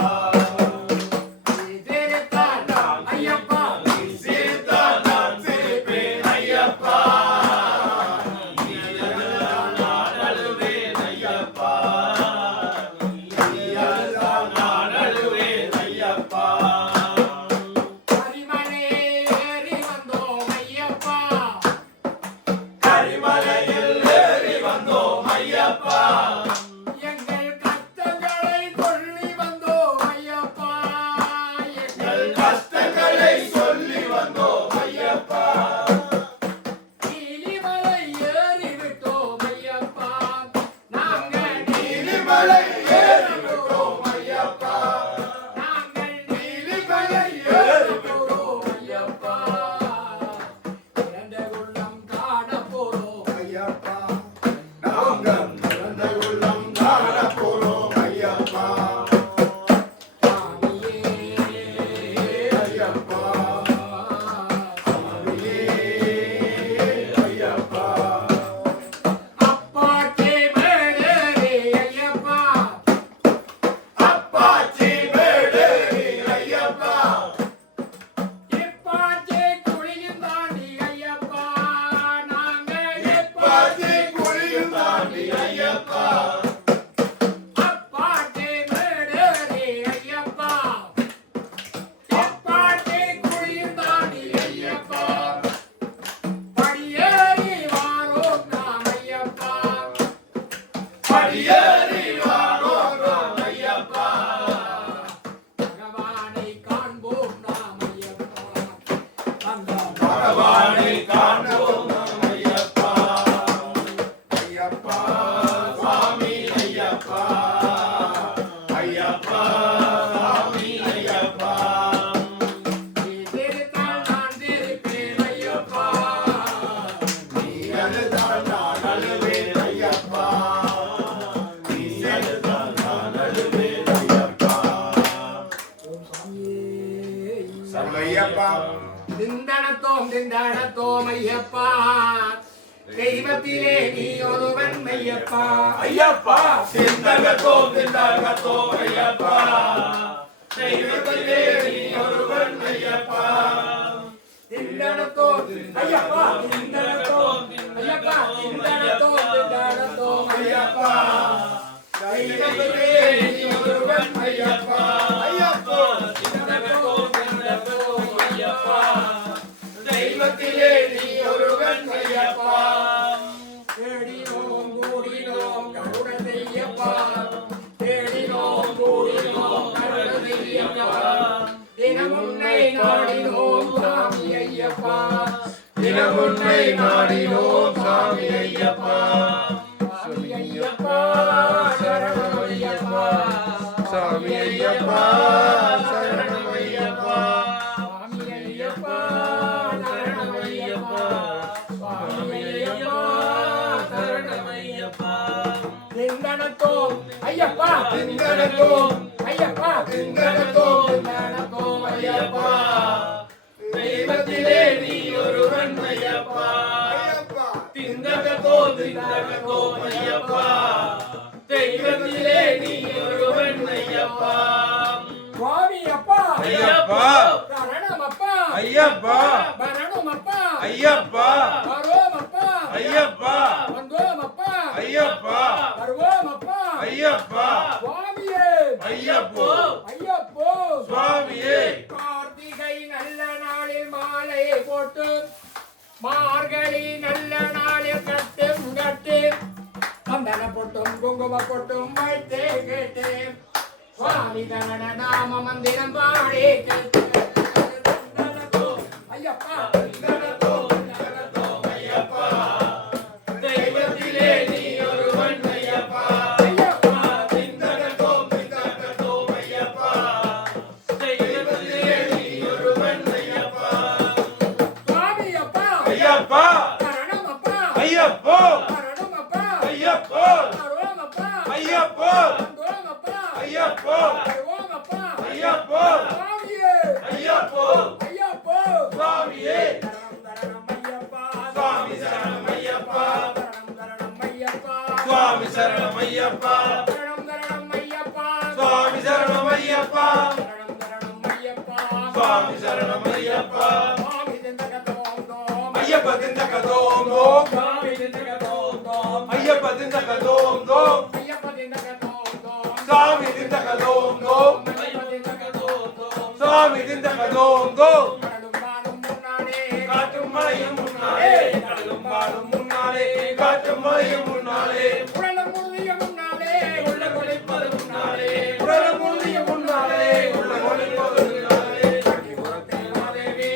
திருத்தாண்டாம் ஐயப்பா சீர்த்தான் நான் சிரிப்பேன் ஐயப்பா நீ அழுதால் நான் அழுவேன் ஐயப்பா நீ அழுதால் நான் அழுவேன் ஐயப்பா கரிமலை ஏறி வந்தோம் ஐயப்பா கரிமலையில் ஏறி வந்தோம் ஐயப்பா எங்கள் கஷ்டங்களை சொல்லி வந்தோம் ஐயப்பா எங்கள் கஷ்டங்களை சொல்லி வந்தோம் ஐயப்பா நீலிமலை ஏறி விட்டோம் ஐயப்பா நாங்கள் நீலிமலை ஏறி விட்டோம் ஐயப்பா நாங்கள் நீலிமலை ஏறி விட்டோம் ஐயப்பா இரண்ட உள்ளம் காண போறோம் ஐயப்பா நாங்கள் பிறந்த உள்ளம் காண போறோம் ஐயப்பா சாமியே ஐயப்பா ஐயப்பா அப்பாக்கே மேலேறி ஐயப்பா அப்பாச்சி வேடேரி ஐயப்பா இப்பாச்சே குழியும் தாண்டி ஐயப்பா நாங்கள் பாச்சி குழியும் தாண்டி ஐயப்பா அப்பாக்கே மேலேறி ஐயப்பா இப்பாச்சே குழியும் தாண்டி ஐயப்பா படியேறி வாரோம் நாம் ஐயப்பா படியேறி வாரோம் ஐயப்பா பகவானை காண்போம் நாம் ஐயப்பா வந்தோம் பகவானை காண்போம் ஐயப்பா ஐயப்பா சாமி ஐயப்பா ஐயப்பா சாமி ஐயப்பா திருத்தால் நான் திருப்பேன் ஐயப்பா நீ அழுதால் நான் அழுவேன் ஐயப்பா நீ அழுதால் நான் அழுவேன் ஐயப்பா ஓம் சாமியே ஐயப்பா திண்டனத்தோம் ஐயப்பா தெய்வத்திலே நீ ஒருவன் ஐயப்பா ஐயப்பா திண்டகத்தோம் திண்டகத்தோம் ஐயப்பா தெய்வத்திலே நீ ஒருவன் ஐயப்பா திண்டனத்தோம் ஐயப்பா திண்டனத்தோம் ஐயப்பா திண்டனத்தோம் ஐயப்பா தெய்வத்திலே நீ ஒருவன் ஐயப்பா ஐயப்பா திண்டகத்தோம் திண்டகத்தோம் ஐயப்பா தெய்வத்திலே நீ ஒருவன் ஐயப்பா தேடினோம் கூடினோம் கருட தெய்யப்பா தேடினோம் கூடினோம் கருட தெய்யப்பா தினமுன்னை நாடினோம் சாமி ஐயப்பா தினமுன்னை நாடினோம் சாமி ஐயப்பா சாமி ஐயப்பா சரணம் ஐயப்பா சாமி ஐயப்பா சரணம் ஐயப்பா சாமி ஐயப்பா சரணம் ஐயப்பா சாமி ஐயப்பா சரணம் ஐயப்பா திண்டனத்தோம் ஐயப்பா திண்டனத்தோம் ஐயப்பா திண்டனத்தோம் திண்டனத்தோம் ஐயப்பா தெய்வத்திலே நீ ஒருவன் ஐயப்பா ஐயப்பா திண்டகத்தோம் திண்டகத்தோம் ஐயப்பா தெய்வத்திலே நீ ஒருவன் ஐயப்பா சுவாமி அப்பா ஐயப்பா சரணம் அப்பா ஐயப்பா பரணம் அப்பா ஐயப்பா வரோம் அப்பா ஐயப்பா வந்தோம் அப்பா ஐயப்பா வருவோம் அப்பா ஐயப்பா சுவாமியே ஐயப்போ ஐயப்போ சுவாமியே கார்த்திகை நல்ல நாளில் மாலை போட்டு மார்கழி நல்ல நாளில் கட்டும் கட்டு சந்தன பொட்டும் குங்கும பொட்டும் வைத்தே கேட்டேன் சுவாமி தரண நாம மந்திரம் பாடி கேட்டேன் ஐயப்பா தெய்வத்திலே நீ ஒருவன் ஐயப்பா திண்டகத்தோம் திண்டகத்தோம் ஐயப்பா தெய்வத்திலே நீ ஒருவன் ஐயப்பா சுவாமி அப்பா ஐயப்பா சரணம் அப்பா ஐயப்போ சரணம் அப்பா ஐயப்போ சரணம் அப்பா ஐயப்போ சரணம் அப்பா ஐயப்போ சரணம் அப்பா ஐயப்போ சுவாமியே ஐயப்போ ஐயப்போ சுவாமியே சரணம் ஐயப்பா சுவாமி சரணம் ஐயப்பா சரணம் ஐயப்பா சுவாமி சரணம் ஐயப்பா சரணம் ஐயப்பா சுவாமி சரணம் ஐயப்பா சரணம் ஐயப்பா சுவாமி சரணம் ஐயப்பா சுவாமி திண்டகத்தோம் தோம் ஐயப்ப திண்டகதோம் தோம் சுவாமி திண்டகத்தோம் தோம் ஐயப்ப திண்டகதோம் தோம் ஐயப்ப திண்டகத்தோம் தோம் சுவாமி திண்டகதோம் தோம் ஐயப்ப திண்டகத்தோம் தோம் சுவாமி திண்டகதோம் தோம் கடலும் வானும் முன்னாலே காற்றும் மழையும் முன்னாலே கடலும் வாழும் முன்னாலே காற்றும் மழையும் முன்னாலே உடலும் முழுதிய முன்னாலே உள்ள கொலைப்பது முன்னாலே உடலும் முழுதிய முன்னாலே உள்ள ஒளிப்பது முன்னாலே கன்னிபுரத்தே மாதேவி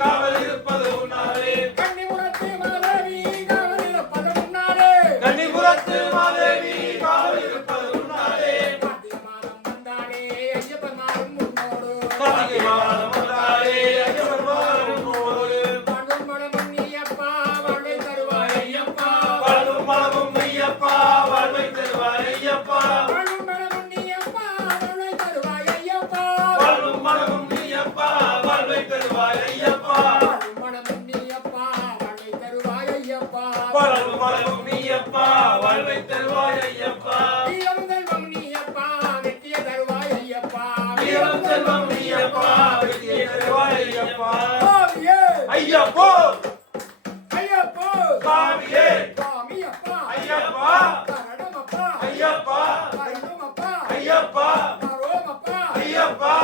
காவல் இருப்பது முன்னாலே கன்னிபுரத்து மாதேவி காவல் இருப்பது முன்னாலே கன்னிபுரத்தே மாதேவி காவல் இருப்பது முன்னாலே கன்னிபுரத்து மாதேவி காவல் இருப்பது முன்னாலே கார்த்திகை மாதம் வந்தாலே ஐயப்பன் மாதம் முன்னோடு கார்த்திகை மாதம் வந்தாலே ஐயப்பன் மாதம் முன்னோடு வாழ்வும் வளமும் நீயப்பா வாழ்வை தருவாய் ஐயப்பா வாழும் மலமும் ஐயப்பா வாழ்வை தருவாய் ஐயப்பா வாழ்வும் வளமும் நீயப்பா வாழ்வை தருவாய் ஐயப்பா வாழும் மலமும் நீயப்பா வாழ்வை தருவாய் ஐயப்பா வாழ்வும் வளமும் நீயப்பா வாழ்வை தருவாய் ஐயப்பா வாழும் மலமும் நீயப்பா வாழ்வை தருவாய் ஐயப்பா வீரம் செல்வம் நீயப்பா வெற்றிய தருவாய் ஐயப்பா வீரம் செல்வம் நீயப்பா வெற்றியை தருவாய் ஐயப்பா சுவாமியே ஐயப்போ ஐயப்போ சுவாமியே சுவாமியப்பா ஐயப்பா சரணமப்பா ஐயப்பா சரணமப்பா ஐயப்பா சரோமப்பா ஐயப்பா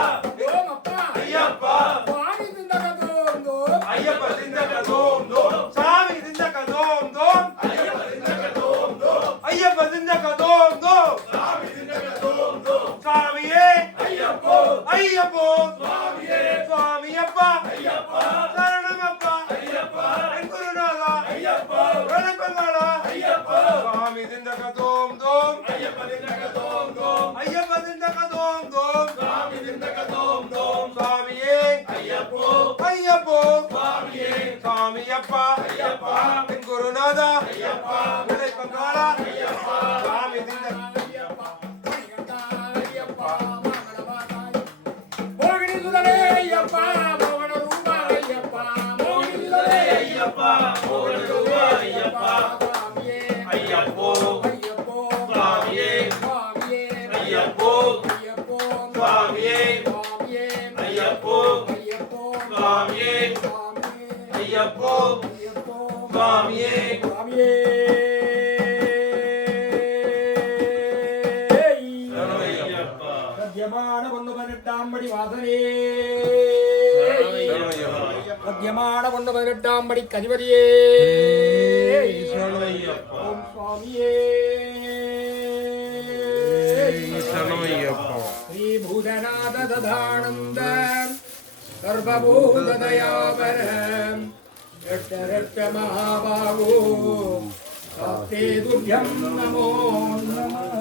ஓமப்பா ஐயப்பா சுவாமி திண்டகத்தோம் தோம் ஐயப்ப திண்டகதோம் தோம் சாமி திண்டகதோம் தோம் ஐயப்ப திண்டகதோம் தோம் ஐயப்ப திண்டகதோம் தோம் சாமி திண்டகதோம் தோம் சாமியே ஐயப்போ ஐயப்போ சுவாமியே சுவாமியப்பா ஐயப்பா சரணமப்பா ஐயப்பா என் குருநாதா ஐயப்பா வணக்கங்களா ஐயப்பா சாமி திண்டகதோம் தோம் ஐயப்ப திண்டகதோம் தோம் ஐயப்ப திண்டகதோம் தோம் சாமி திண்டகதோம் தோம் சாமியே ஐயப்போ ஐயப்போ சுவாமியே சாமியப்பா ஐயப்பா என் குருநாதா ஐயப்பா வணக்கங்களா ஐயப்பா சாமி திண்டக ஐயப்பா ஐயப்பா ஐயப்பா மங்களவாதாய் மோகினி சுதனே ஐயப்பா மோகன ரூபா ஐயப்பா மோகினி சுதனே ஐயப்பா மோகன ரூபா ஐயப்பா சுவாமியே ஐயப்போ ஐயப்போ சுவாமியே சுவாமியே ஐயப்போ ஐயப்போ சுவாமியே சுவாமியே ஐயப்போ ஐயப்போ சுவாமியே சுவாமியே ஐயப்போ ஐயப்போ சுவாமியே சுவாமியே ஐயப்பா சத்தியமான 18ஆம் படி வாசனே சத்தியமான 18ஆம் படி கதிபதியே ஓம் சுவாமியே ஸ்ரீ பூதநாத ததானந்த சர்வபூததயாபர ரட்ட மகாபாகோ சத்தே துர்யம் நமோ நமः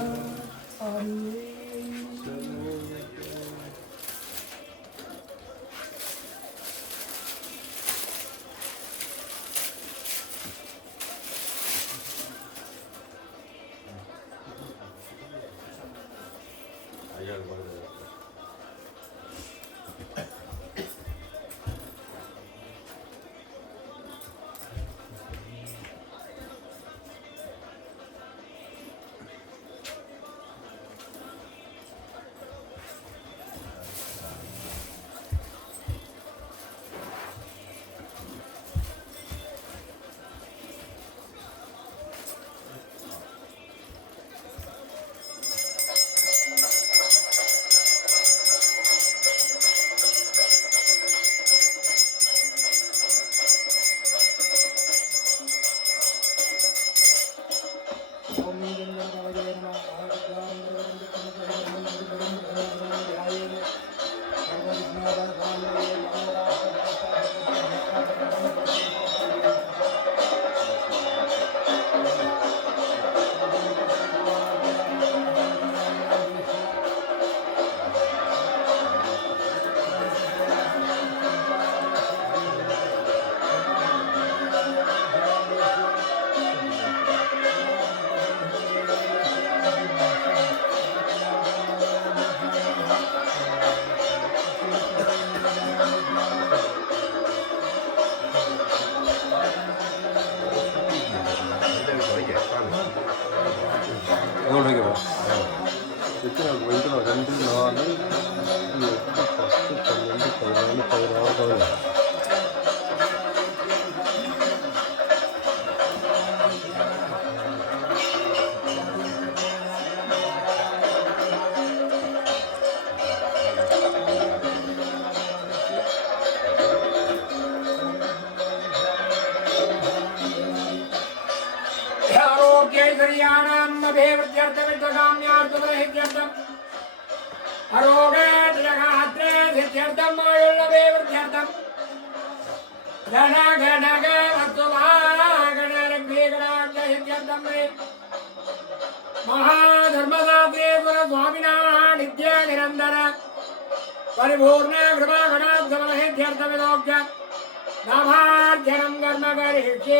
महाधर्मदात्रेश्वर स्वामिना नित्य निरंतर परिपूर्ण कृपा गणार्थमहेत्यर्थविदोक्य नाभार्जनं कर्म करिष्ये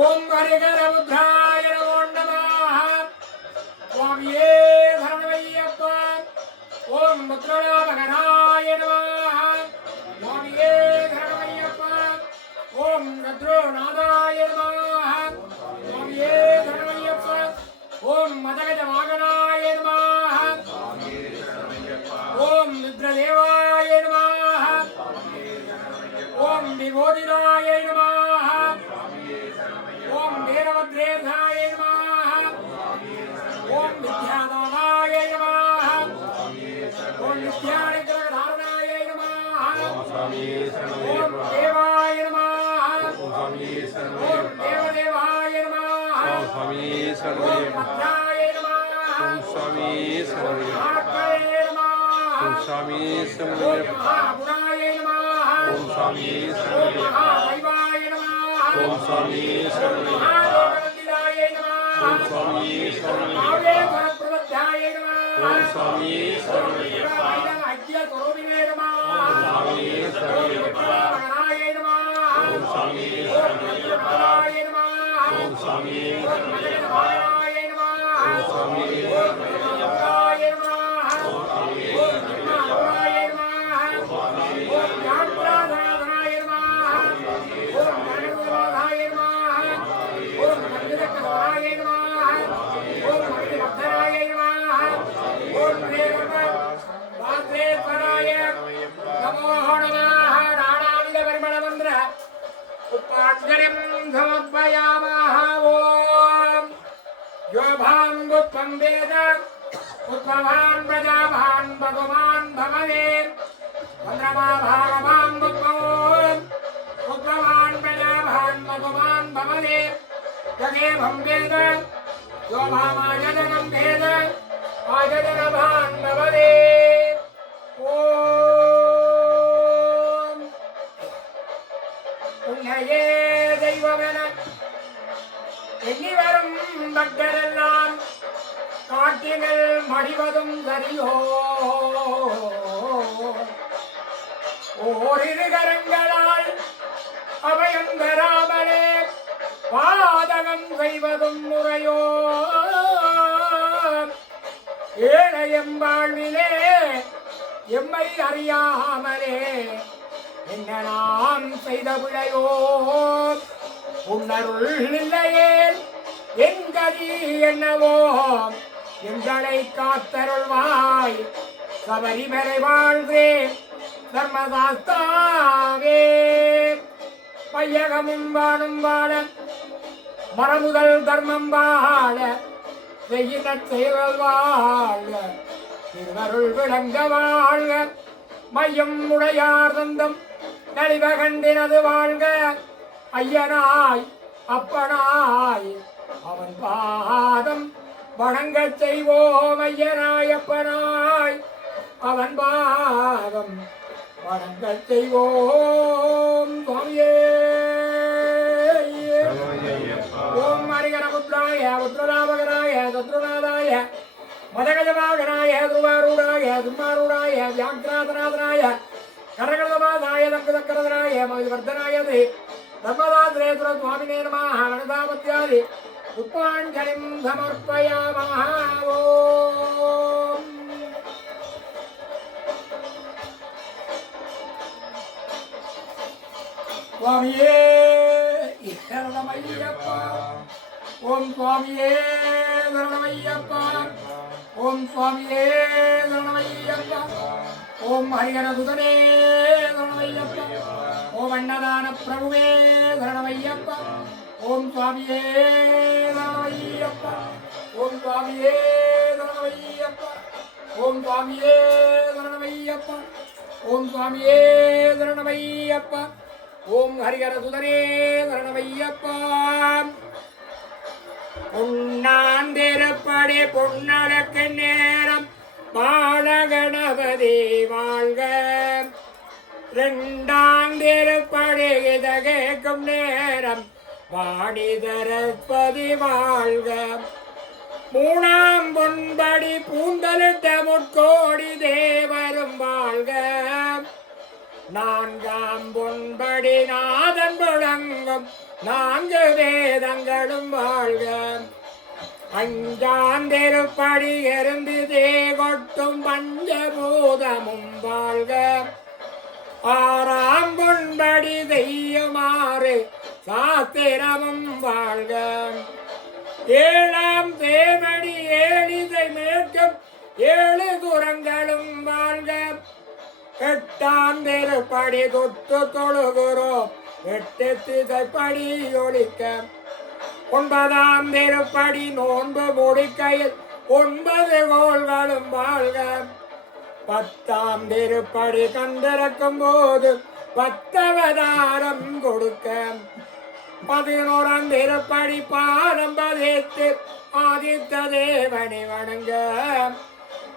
ओम हरिकररुद्राय नमो नमः स्वामिये शरणमय्यप्पा ओम मुद्रणाभगनाय नमः स्वामिये शरणमय्यप्पा ओम रुद्रनादाय नमः स्वामिये शरणमय्यप्पा ओम मदगजवागनाय नमः ओम रुद्रदेवाय नमः ओम विभूतिदाय नमः ओम वीरभद्रेशाय नमः ओम विद्यादानाय नमः ओम विद्यानिग्रहधारणाय नमः ओम देवाय नमः ओम देवदेवाय नमः ओम भद्राय नमः ओम महात्मने नमः ओम महागुणाय नमः ओम महादैवाय नमः ओम महादेवनन्दिताय नमः ओम महावेदप्रबद्धाय नमः ओम अज्ञस्वरूपिणे नमः ओम विद्याभगनाय नमः ओम रुद्रनादाय नमः ओम मदगजवागनाय नमः ओम रुद्रनादाय नमः ओम ब्रह्मगुणाय नमः ओम ज्ञानप्रदानाय नमः ओम ज्ञानप्रदानाय नमः ओम मन्दिरकराय नमः ओम मन्दिरभक्तराय नमः ओम प्रेमपात्रेश्वराय नमो नमः नानाविधपरिमलमन्त्र उपाञ्जलिं समर्पयामः ओम यो भाङ्गुत्वं वेद उत्पवान् प्रजावान् भगवान् भवते चन्द्रमा भागवान् उत्पवान् प्रजावान् भगवान् भवते यदेवं वेद यो भामायजनं वेद आयजनभान् भवते ஓம் உன்னையே தெய்வமென எண்ணி வரும் பக்தரெல்லாம் காட்டினில் மடிவதும் சரியோ ஓரிரு கரங்களால் அபயம் பெறாமலே பாதகம் செய்வதும் முறையோ ஏழையம் வாழ்விலே எம்மை அறியாமலே என்ன நாம் செய்த பிழையோ உன்னருள் இல்லையே என் கதி என்னவோ எங்களை காத்தருள்வாய் சபரிமலை வாழ்வே தர்மசாஸ்தாவே பையகமும் வாழும் வாழ மரமுதல் தர்மம் வாழ செய்யின செயல் வாழ்க திருவருள் விளங்க வாழ்க மையம் உடையார் தந்தம் கழிவகண்டினது வாழ்க ஐயனாய் அப்பனாய் அவன் பாதம் வணங்கச் செய்வோம் ஐயனாயப்பனாய் அவன் பாதம் வணங்கச் செய்வோம் சுவாமியே. ஓம் ஹரிகரபுத்ராய புத்திரலாபகராய சத்ருநாதாய மதகஜவாகனாய துருவாரூடாய துர்மாரூடாய வியாக்கிராதநாதனாய கரகடபாதாய தங்கதக்கரதனாய மகிழ்வர்தனாய ஸ்ரீ தர்மதாத்ரேஸ்வர சுவாமினே நமः வனதாபத்யாதி புஷ்பாஞ்சலிம் சமர்ப்பயாமः. ஓம் சுவாமியே சரணமையப்பா. ஓம் சுவாமியே சரணமையப்பா. ஓம் சுவாமியே சரணமையப்பா. ஓம் ஹரிஹரசுதனே சரணமையப்பா. ஓம் அன்னதான பிரபுவே சரணமையப்பா. ஓம் சுவாமியே சரணமையப்பா. ஓம் சுவாமியே சரணமையப்பா. ஓம் சுவாமியே சரணமையப்பா. ஓம் சுவாமியே சரணமையப்பா. ஓம் ஹரிஹரசுதனே சரணமையப்பா. பொன்னாந்திருப்படி பொன்னழக்கு நேரம் பாலகணபதி வாழ்க. இரண்டாந்திருப்படி இத கேட்கும் நேரம் வாடிதரப்பதி வாழ்க. மூணாம் பொன்படி பூந்தலிட்ட முற்கோடி தேவரும் வாழ்க. நான்காம் பொன்படி நாதன் முழங்கும் நான்கு வேதங்களும் வாழ்க. அஞ்சாந்திருப்படி எருந்து தேகொட்டும் பஞ்சபூதமும் வாழ்க. ஆறாம் பொன்படி செய்யுமாறு சாத்திரமும் வாழ்க. ஏழாம் தேவடி ஏழிசை மேற்கும் ஏழு துரங்களும் வாழ்க. எட்டாம் திருப்படி தொட்டு தொழுகிறோம் எட்டு திசைப்படி ஒழிக்க. ஒன்பதாம் திருப்படி நோன்பு முடிக்கையில் 9 கோள்களும் வாழ்க. பத்தாம் திருப்படி கண்டிருக்கும் போது 10 அவதாரம் கொடுக்க. 11ஆம் திருப்படி பாதம் பதித்து ஆதித்த தேவனை வணங்க.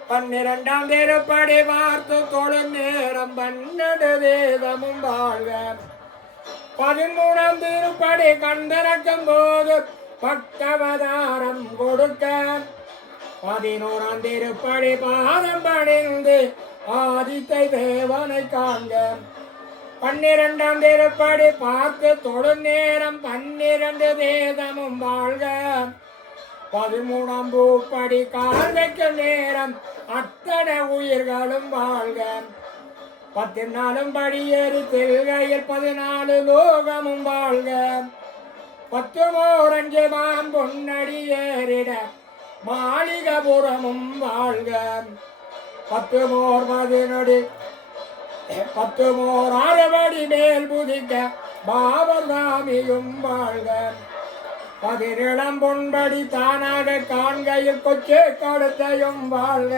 12ஆம் திருப்படி பார்த்து தொழும் நேரம் 12 தேவமும் வாழ்க. 13ஆம் திருப்படி கண்டிருக்கும் போது 10 அவதாரம் கொடுக்க. 11ஆம் திருப்படி பாதம் பணிந்து ஆதித்த தேவனை காண்க. 12ஆம் திருப்படி பார்த்து தொழும் நேரம் 12 வேதமும் வாழ்க. 13ஆம் பூப்படி கால் வைக்கும் நேரம் அத்தனை உயிர்களும் வாழ்க. 14ஆம் படியேறி தில்கையில் 14 லோகமும் வாழ்க. 10 மாம் பொன்னடி ஏறிட மாளிகபுரமும் வாழ்க. 10 11 6 மேல் புதிக்க பாபர்தாமியும் வாழ்க. 17ஆம் பொன்படி தானாக காண்கையில் கொச்சே கொடுத்தையும் வாழ்க.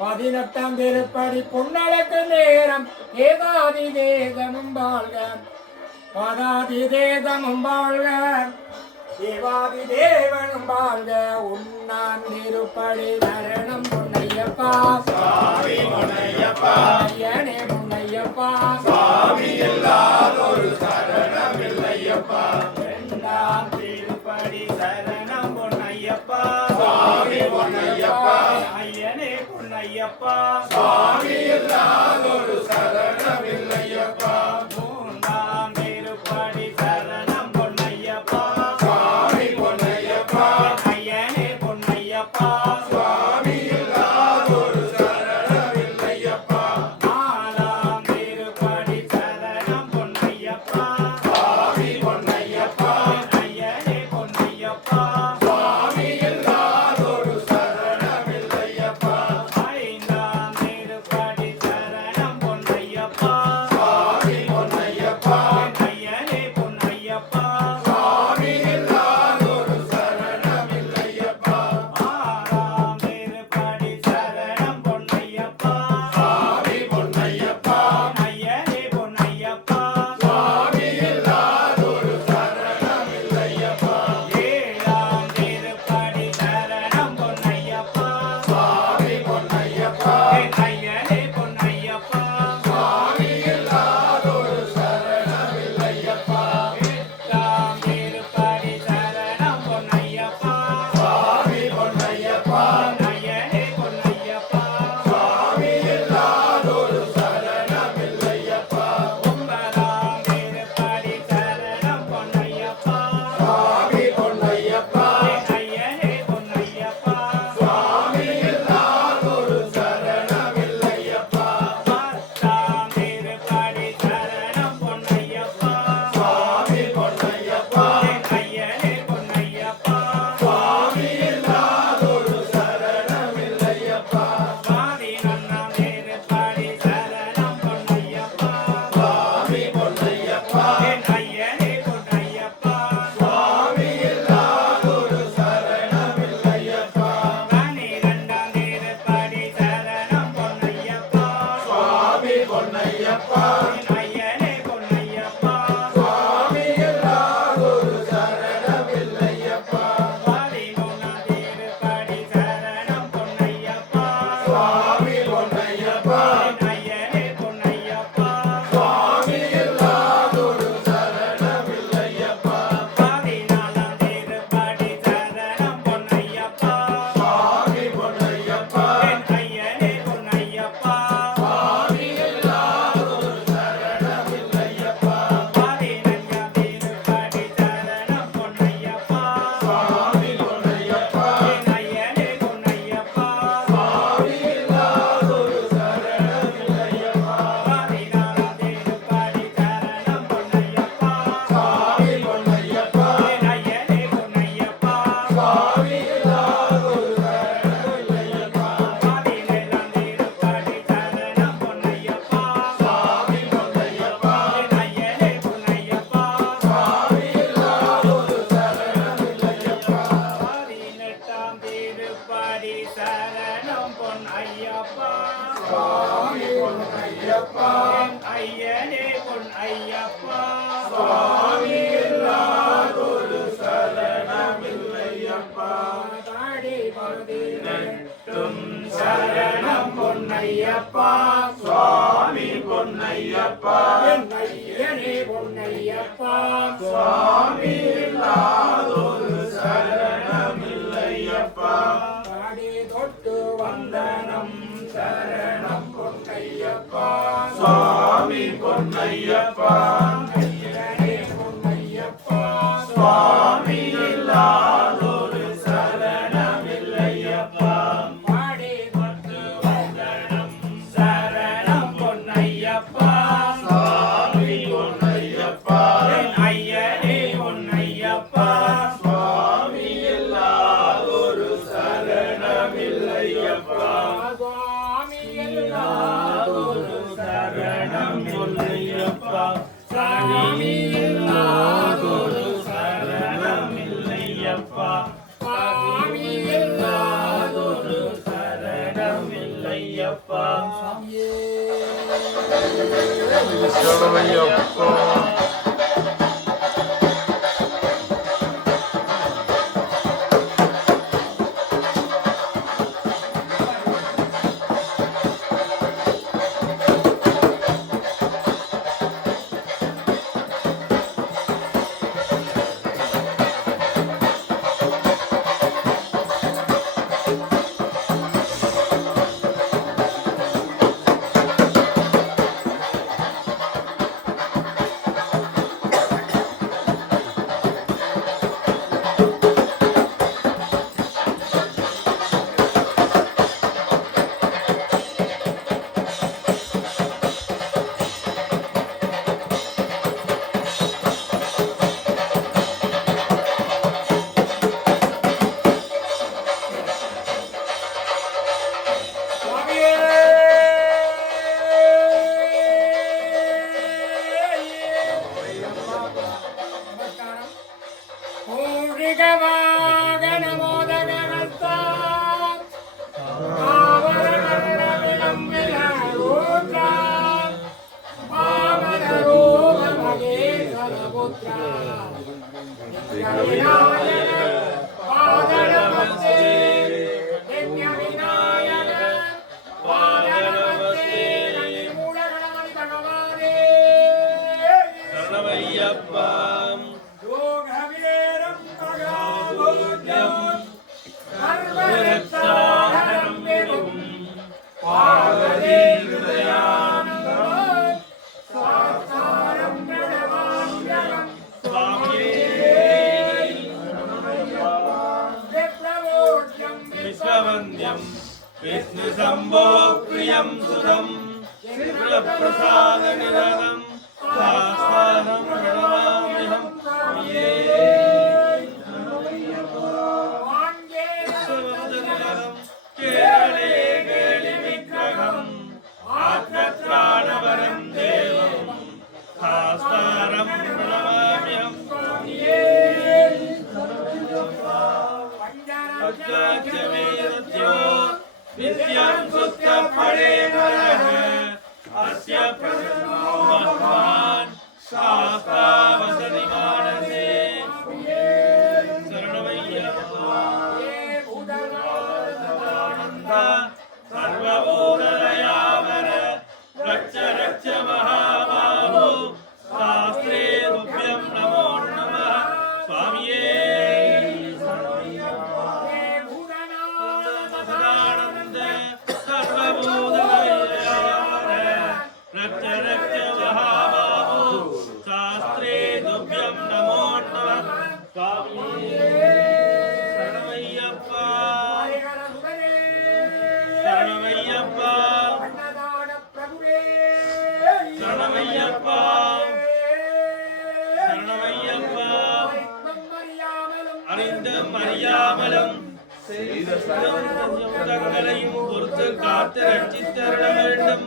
18ஆம் திருப்படி பொன்னழக்கு நேரம் ஏதாதி தேதமும் வாழ்க. பதாதி தேதமும் வாழ்க. தேவாதி தேவனும் வாழ்க. உண்ணான் திருப்படி நரணம் பொன்னையப்பா. சுவாமி பொன்னையப்பா. ஐயனே பொன்னையப்பா. சுவாமி இல்லாதொரு சரணம் இல்லையப்பா. இரண்டாம் திருப்படி சரணம் பொன்னையப்பா. சுவாமி பொன்னையப்பா. ஐயனே பொன்னையப்பா. சுவாமி இல்லாதொரு சரணம் இல்லையப்பா. மூன்றாம் திருப்படி சரணம் பொன்னையப்பா. சுவாமி பொன்னையப்பா. ஐயனே பொன்னையப்பா. சுவாமி இல்லாதொரு சரணம் இல்லையப்பா. நாலாம் திருப்படி சரணம் பொன்னையப்பா. சுவாமி பொன்னையப்பா. ஐயனே பொன்னையப்பா. சுவாமி இல்லாதொரு சரணம் இல்லையப்பா. ஐந்தாம் திருப்படி சரணம் பொன்னையப்பா. சுவாமி பொன்னையப்பா. ஐயனே பொன்னையப்பா. சுவாமி இல்லாதொரு சரணம் இல்லையப்பா. ஆறாம் திருப்படி சரணம் பொன்னையப்பா. சுவாமி பொன்னையப்பா. ஐயனே பொன்னையப்பா. சுவாமி இல்லாதொரு சரணம் இல்லையப்பா. ஏழாம் பொன்னையப்பா ஐயனே பொன் ஐயப்பா சுவாமி இல்லாதொரு சரணமில்லையப்பா தாடி தும் சரணம் பொன்னையப்பா சுவாமி பொன்னையப்பா ஐயனே பொன்னையப்பா சுவாமி இல்லாதொரு சரணமில்லையப்பா தாடி தொட்டு வந்தனம் சரணம் பொன்னையப்பா சுவாமி பொன்னையப்பா ஐயனே பொன்னையப்பா சுவாமி இல்லாதொரு சரணமில்லையப்பா தாடி தொட்டு வந்தனம் சரணம் பொன்னையப்பா சுவாமி பொன்னையப்பா ஐயனே பொன்னையப்பா சுவாமி இல்லாதொரு சரணமில்லையப்பா சுவாமி இல்லாதொரு சரணம் பொன்னையப்பா சாமி இல்லாதொரு சரணம் இல்லையப்பா சாமி இல்லாதொரு சரணம் இல்லையப்பா சரணமையப்பா சரணமையப்பா பார்வதி ஹிருதயானந்தம் विश्ववन्द्यं विष्णुशम्भो प्रियं सुतं शिवप्रसादनिरतं शास्त्रं प्रणमाम्यहं केरळे केलिविग्रहम् आत्मत्राणवरं देवं शास्त्रं प्रणमाम्यहं नित्यं सुप्तफलेवरः अस्य प्रसन्नो भगवान् शास्त्रावसति मानसे शरणमय्यप्पा सर्वभूतदयावर रक्ष रक्ष महाबाहो शास्त्रे तुभ्यं नमो नमः स्वामिये सदानन्द सर्वभूतदयावर रक्ष रक्ष महाबाहो शास्त्रे तुभ्यं नमो नमः स्वामिये शरणमय्यप्पा शरणमय्यप्पा शरणमय्यप्पा शरणमय्यप्पा அறிந்தும் அறியாமலும் தங்களையும் பொறுத்து காத்து ரட்சித்தருள வேண்டும்.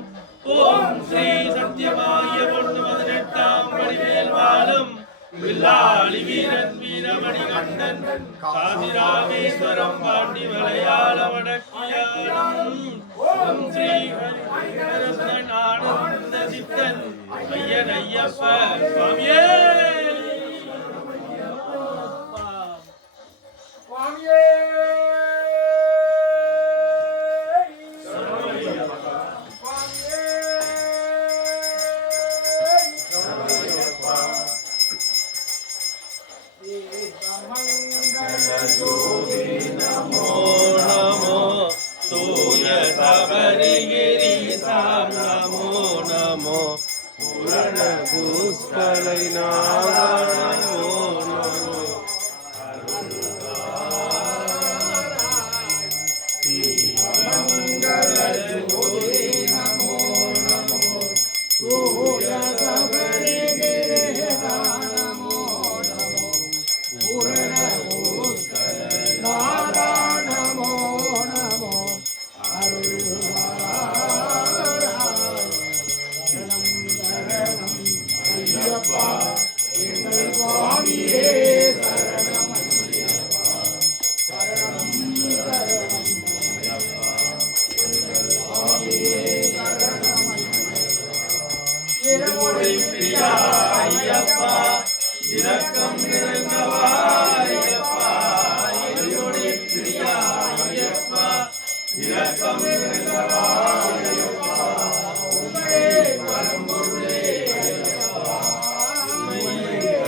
ஓம் ஸ்ரீ சத்தியமாகிய பொண்ணு 18ஆம் படிமேல் வாழும் வில்லாளி வீரன் வீரமணி கண்டன் காசிராமேஸ்வரம் பாண்டி மலையாள வடக்கியாரம் ஓம் ஸ்ரீ ஹரிஹரசுதன் ஆனந்த சித்தன் ஐயன் ஐயப்ப சுவாமியே சுவாமியே நமோ நமோ தூய சபரிகிரீசாம் நமோ நமோ புரண பூஸ்கலை நாதா நமோ நமோ ஐயப்பா இரக்கம் நிறைந்தவா ஐயப்பா என்னுடைய பிரியா ஐயப்பா இரக்கம் நிறைந்தவா ஐயப்பா உம்மே பரம்பொருளே ஐயப்பா உம்மே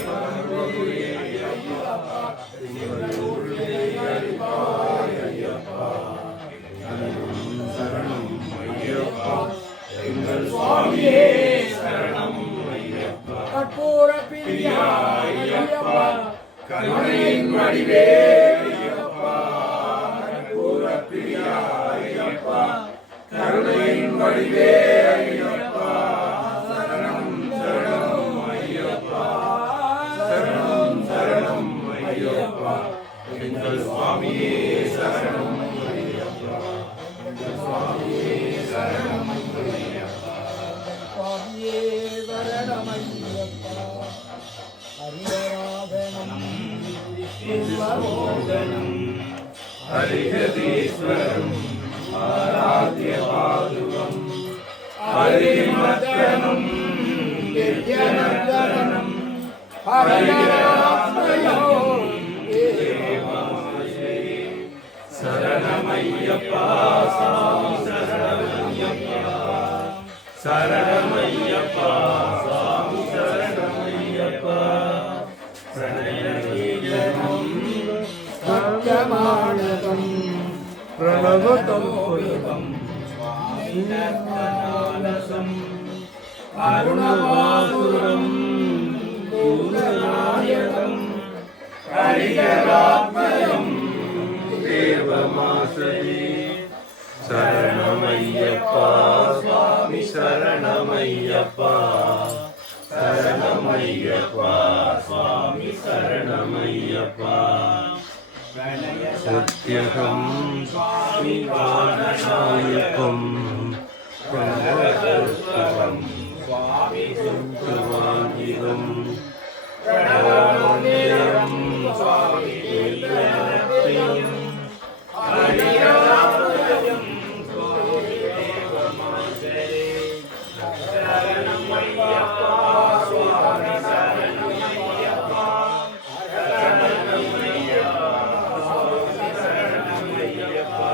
பரம்பொருளே ஐயப்பா எங்களுடைய அருள்பாய் ஐயப்பா சரணம் ஐயப்பா எங்கள் சுவாமியே சரணம் ஐயப்பா கற்பூர பிரியா ஐயப்பா கருணையின் வடிவே ஐயப்பா கற்பூர பிரியா ஐயப்பா கருணையின் வடிவே ஐயப்பா சரணம் சரணம் ஐயப்பா சரணம் சரணம் ஐயப்பா எங்கள் சுவாமியே சரணம் ஐயப்பா எங்கள் சுவாமியே சரணம் ஐயப்பா சுவாமியே சரணமையப்பா ஹரிஹராபரணம் விஷ்ணுமோகனம் ஹரிஹரீஸ்வரம் ஆராத்ய பாதுகம் ஹரிமத்தனம் நித்யநந்தனம் ஹரிஹராத்மயம் சரணமையப்பா சாமி சரணமையப்பா சரணமையப்பா சாமி சரணமையப்பா பிரணயகீதம் சத்யமானதம் பிரணவதம் ஸ்வாமிநர்த்தனாலசம் அருணபாசுரம் பூதநாயகம் ஹரிஹராத்மயம் தேவமாசதி சரணமையப்பா சுவாமி சரணமையப்பா சரணமையப்பா சுவாமி சரணமையப்பா சத்யகம் சுவாமி காரணநாயகம் பிரணவகர்த்தகம் சுவாமி சுத்தவாங்கிதம் பிரணவமந்திரம் சுவாமி தேவநத்தியம் ஹரிஹராத்மயம் சுவாமி தேவமாசரே சரணமையப்பா சுவாமி சரணமையப்பா சரணமையப்பா சுவாமி சரணமையப்பா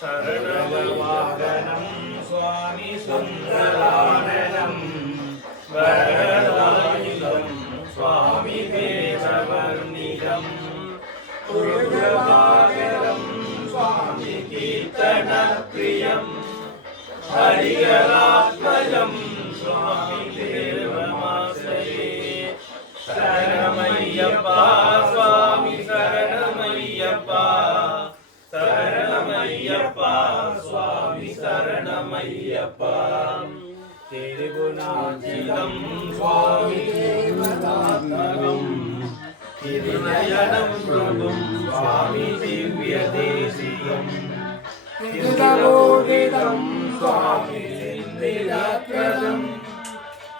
சரணவாகனம் சுவாமி சுந்தரானனம் வரதாயுதம் சுவாமி தேசவர்ணிதம் துர்கபாகரம் சுவாமி கீர்த்தனப்பிரியம் ஹரிஹராத்மஜம் சுவாமி தேவமாசரே சரணமையப்பா சுவாமி சரணமையப்பா சரணமையப்பா சுவாமி சரணமையப்பா திரிபுநாச்சிதம் சுவாமி தேவதாத்மகம் திருநயனம் பிரபும் சுவாமி திவ்ய தேசிகம் சிதபோதிதம் சுவாமி சிந்திரத்வஜம்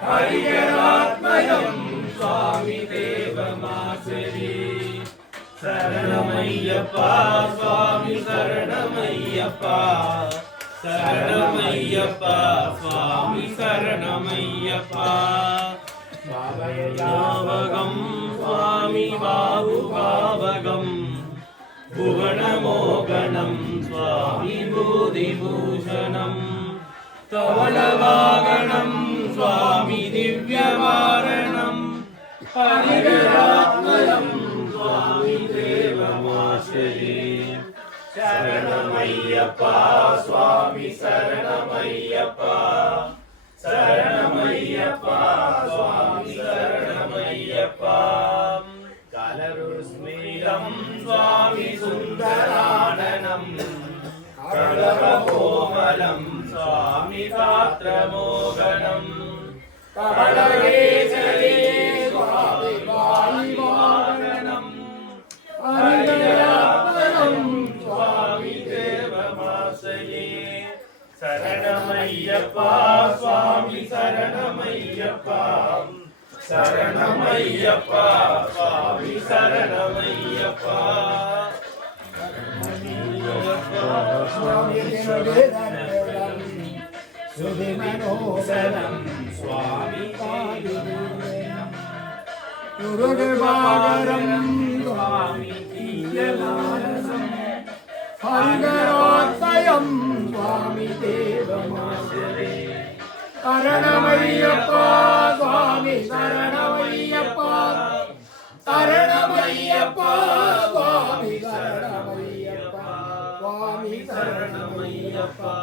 ஹரிஹராத்மயம் சுவாமி தேவமாசரி சரணமையப்பா சுவாமி சரணமையப்பா சரணமையப்பா சுவாமி சரணமையப்பா பாவகம் சுவாமி பாபுகாவகம் புவனமோகனம் சுவாமி பூதிபூஷணம் தவளவாகனம் சுவாமி திவ்யவாரணம் ஹரிகராத்மயம் சுவாமி தேவமாசரி சரணமையப்பா சுவாமி சரணமையப்பா சரணமையப்பா சுவாமி சரணமையப்பா கலருஸ்மிதம் சுவாமி சுந்தரானனம் கலரகோமலம் சுவாமி காத்ரமோகனம் கபடகேசரி சுவாமி வாயுவாகனம் ஹரிகராத்மனம் சுவாமி தேவமாசயே சரணமையப்பா சுவாமி சரணமையப்பா சரணமையப்பா சுவாமி சரணமையப்பா சுதிமனோசரம் சுவாமி முருகபாகரம் சுவாமி தீயமானசம் ஹரிகராத்மயம் சுவாமி தேவமாசரே சரணமையப்பா சுவாமி சரணமையப்பா சரணமையப்பா சுவாமி சரணமையப்பா சுவாமி சரணமையப்பா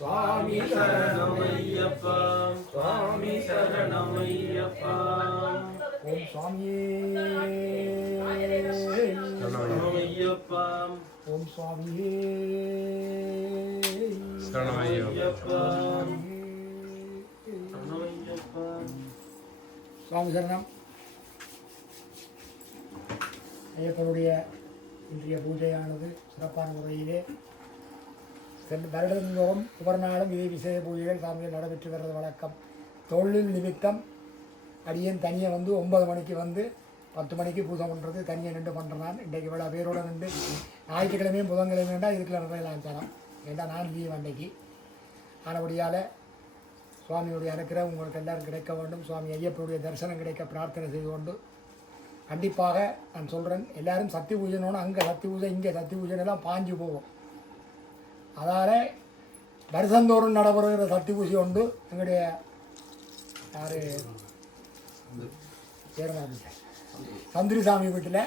சுவாமி சரணமையப்பா சுவாமி சரணமையப்பா ஓம் சுவாமியே சரணமையப்பா ஓம் சுவாமியே சரணமையப்பா சுவாமி சரணம். ஐயப்பனுடைய இன்றைய பூஜையானது சிறப்பான முறையிலே வருடந்தோறும் ஒவ்வொரு நாளும் இதே விசேஷ பூஜைகள் சாமியில் நடைபெற்று வர்றது வழக்கம். தொழில் நிமித்தம் அடியேன் தனியை வந்து 9 மணிக்கு வந்து 10 மணிக்கு பூஜை பண்ணுறது தனியாக நின்று பண்ணுறேன். இன்றைக்கு இவ்வளோ பேரோடு நின்று ஞாயிற்றுக்கிழமையும் புதன்கிழமையும் இதுக்குள்ள நிறைய லாஞ்சாரம் ஏண்டா நான் லீவ் அன்றைக்கு ஆனபடியால் சுவாமியுடைய அனுக்கிரகம் உங்களுக்கு எல்லாரும் கிடைக்க வேண்டும். சுவாமி ஐயப்பனுடைய தரிசனம் கிடைக்க பிரார்த்தனை செய்து கொண்டு கண்டிப்பாக நான் சொல்கிறேன், எல்லோரும் சக்தி பூஜைனோன்னு அங்கே சக்தி பூஜை இங்கே சக்தி பூஜைனெல்லாம் பாஞ்சு போகும். அதால் வருஷந்தோறும் நடைபெறுகிற சக்தி பூஜை உண்டு. எங்களுடைய யார் சந்திரிசாமி வீட்டில்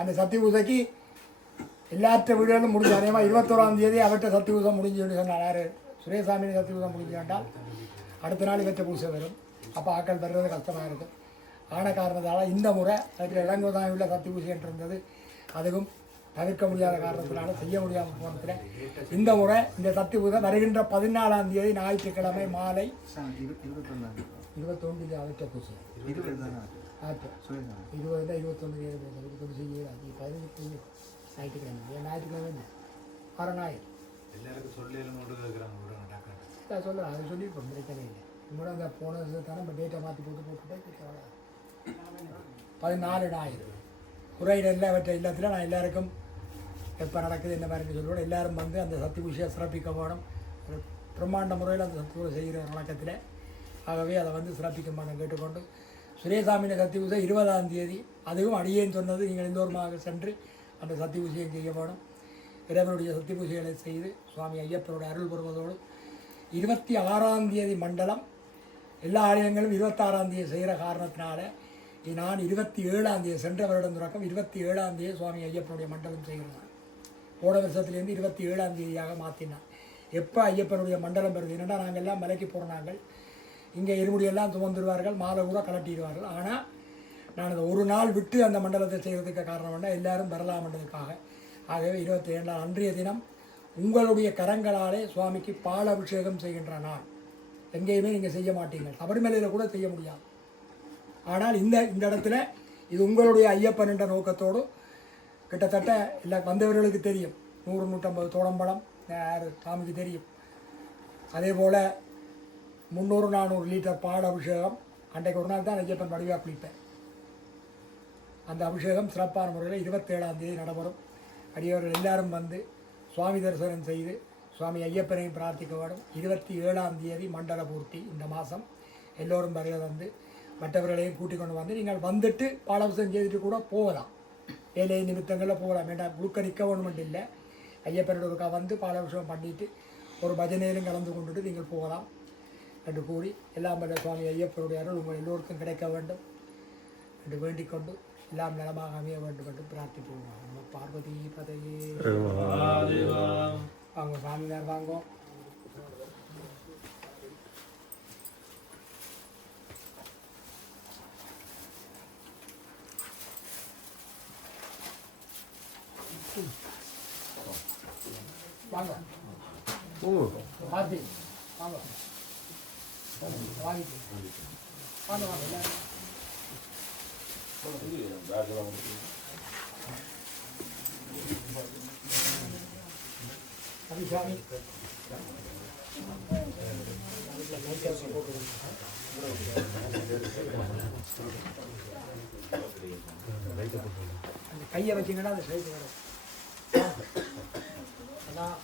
அந்த சக்தி பூஜைக்கு எல்லாற்ற வீடுகளும் முடிஞ்சு அதேமாதிரி 21ஆம் தேதி அவர்கிட்ட சக்தி பூஜை முடிஞ்சுன்னு சொன்னார். யார் சுரேசாமி சக்தி பூஜை முடிஞ்சு வேண்டால் அடுத்த நாள் இவற்றை பூஜை வரும். அப்போ ஆக்கள் பெறுறது கஷ்டமாக இருக்கும். ஆன காரணத்தால் இந்த முறை அதுக்கு இளங்கோதாமி உள்ள சக்தி பூஜை இருந்தது, அதுவும் தவிர்க்க முடியாத காரணத்தினால செய்ய முடியாமல் போனதில் இந்த முறை இந்த சக்தி பூஜை வருகின்ற 14ஆம் தேதி ஞாயிற்றுக்கிழமை மாலை 21 அவற்றை பூஜை 20 21 ஞாயிற்றுக்கிழமை ஞாயிற்றுக்கிழமை வர ஞாயிறு சொல்லுறேன். அது சொல்லி இப்போ பிரச்சனை இல்லை. இன்னொரு அந்த போன தானே நம்ம டேட்டை மாற்றி போட்டுட்டே 14 ஞாயிறு குறையில் எல்லாவற்றை இல்லத்தில் நான் எல்லாருக்கும் எப்போ நடக்குது என்ன மாதிரி சொல்லுவோம். எல்லோரும் வந்து அந்த சக்தி பூஜையை சிறப்பிக்க போகணும். ஒரு பிரம்மாண்ட முறையில் அந்த சக்தி பூஜை செய்கிற வழக்கத்தில் ஆகவே அதை வந்து சிறப்பிக்க மாட்டோம் கேட்டுக்கொண்டு சுரேசாமியின் சக்தி பூஜை 20ஆம் தேதி அதுவும் அடியேன்னு சொன்னது நீங்கள் எந்தோருமாக சென்று அந்த சக்தி பூஜையை செய்ய போகணும். இறைவனுடைய சக்தி பூஜைகளை செய்து சுவாமி ஐயப்பனுடைய அருள் பெறுவதோடு 26ஆம் தேதி மண்டலம் எல்லா ஆலயங்களும் 26ஆம் தேதி செய்கிற காரணத்தினால நான் 27ஆம் தேதி சென்ற வருடம் தொடக்கம் 27ஆம் தேதி சுவாமி ஐயப்பனுடைய மண்டலம் செய்கிறான். போன வருஷத்துலேருந்து 27ஆம் தேதியாக மாற்றினான். எப்போ ஐயப்பனுடைய மண்டலம் வருது என்னென்னா நாங்கள் எல்லாம் மலைக்கு போகிற நாங்கள் இங்கே இருமுடியெல்லாம் துவந்துடுவார்கள், மாலை கூட கலட்டிடுவார்கள். ஆனால் நான் அந்த ஒரு நாள் விட்டு அந்த மண்டலத்தை செய்கிறதுக்கு காரணம் என்ன எல்லோரும் வரலாமன்றதுக்காக. ஆகவே 27 நாள் அன்றைய தினம் உங்களுடைய கரங்களாலே சுவாமிக்கு பால் அபிஷேகம் செய்கின்ற நாள். எங்கேயுமே நீங்கள் செய்ய மாட்டீங்க, சபரிமலையில் கூட செய்ய முடியாது. ஆனால் இந்த இடத்துல இது உங்களுடைய ஐயப்பன் என்ற நோக்கத்தோடு கிட்டத்தட்ட எல்லா வந்தவர்களுக்கு தெரியும். 100-150 தோடம்பழம் யார் சாமிக்கு தெரியும். அதே போல் 300-400 லிட்டர் பால் அபிஷேகம். அன்றைக்கு ஒரு நாள் தான் ஐயப்பன் வடிவாக குளிப்பேன். அந்த அபிஷேகம் சிறப்பான முறையில் 27ஆம் தேதி நடைபெறும். அடியவர்கள் எல்லாரும் வந்து சுவாமி தரிசனம் செய்து சுவாமி ஐயப்பனையும் பிரார்த்திக்க வேண்டும். 27ஆம் தேதி மண்டல பூர்த்தி. இந்த மாதம் எல்லோரும் வருகை வந்து மற்றவர்களையும் கூட்டிக் கொண்டு வந்து நீங்கள் வந்துட்டு பாலாபிஷேகம் செய்துட்டு கூட போகலாம். வேலை நிமித்தங்களில் போகலாம். வேண்டாம் முழுக்க நிற்க வேணுமென்று இல்லை. ஐயப்பனோட வந்து பாலாபிஷேகம் பண்ணிட்டு ஒரு பஜனையிலும் கலந்து கொண்டுட்டு நீங்கள் போகலாம் என்று கூறி எல்லாம் வல்ல சுவாமி ஐயப்பனுடைய அருள் உங்கள் எல்லோருக்கும் கிடைக்க வேண்டும் என்று வேண்டிக் கொண்டு எல்லாம் நலமாக அமைய வேண்டும் என்று பிரார்த்திப்போம். நம்ம பார்வதி பதையே வாங்க சாமியார் வாங்க. வாங்க ஆதி வாங்க வாங்கிட்டு வாங்க வாங்க எல்லாரும் அபிஷாமி அந்த கையை வச்சிங்கன்னா அந்த சைடு வரும். அதான்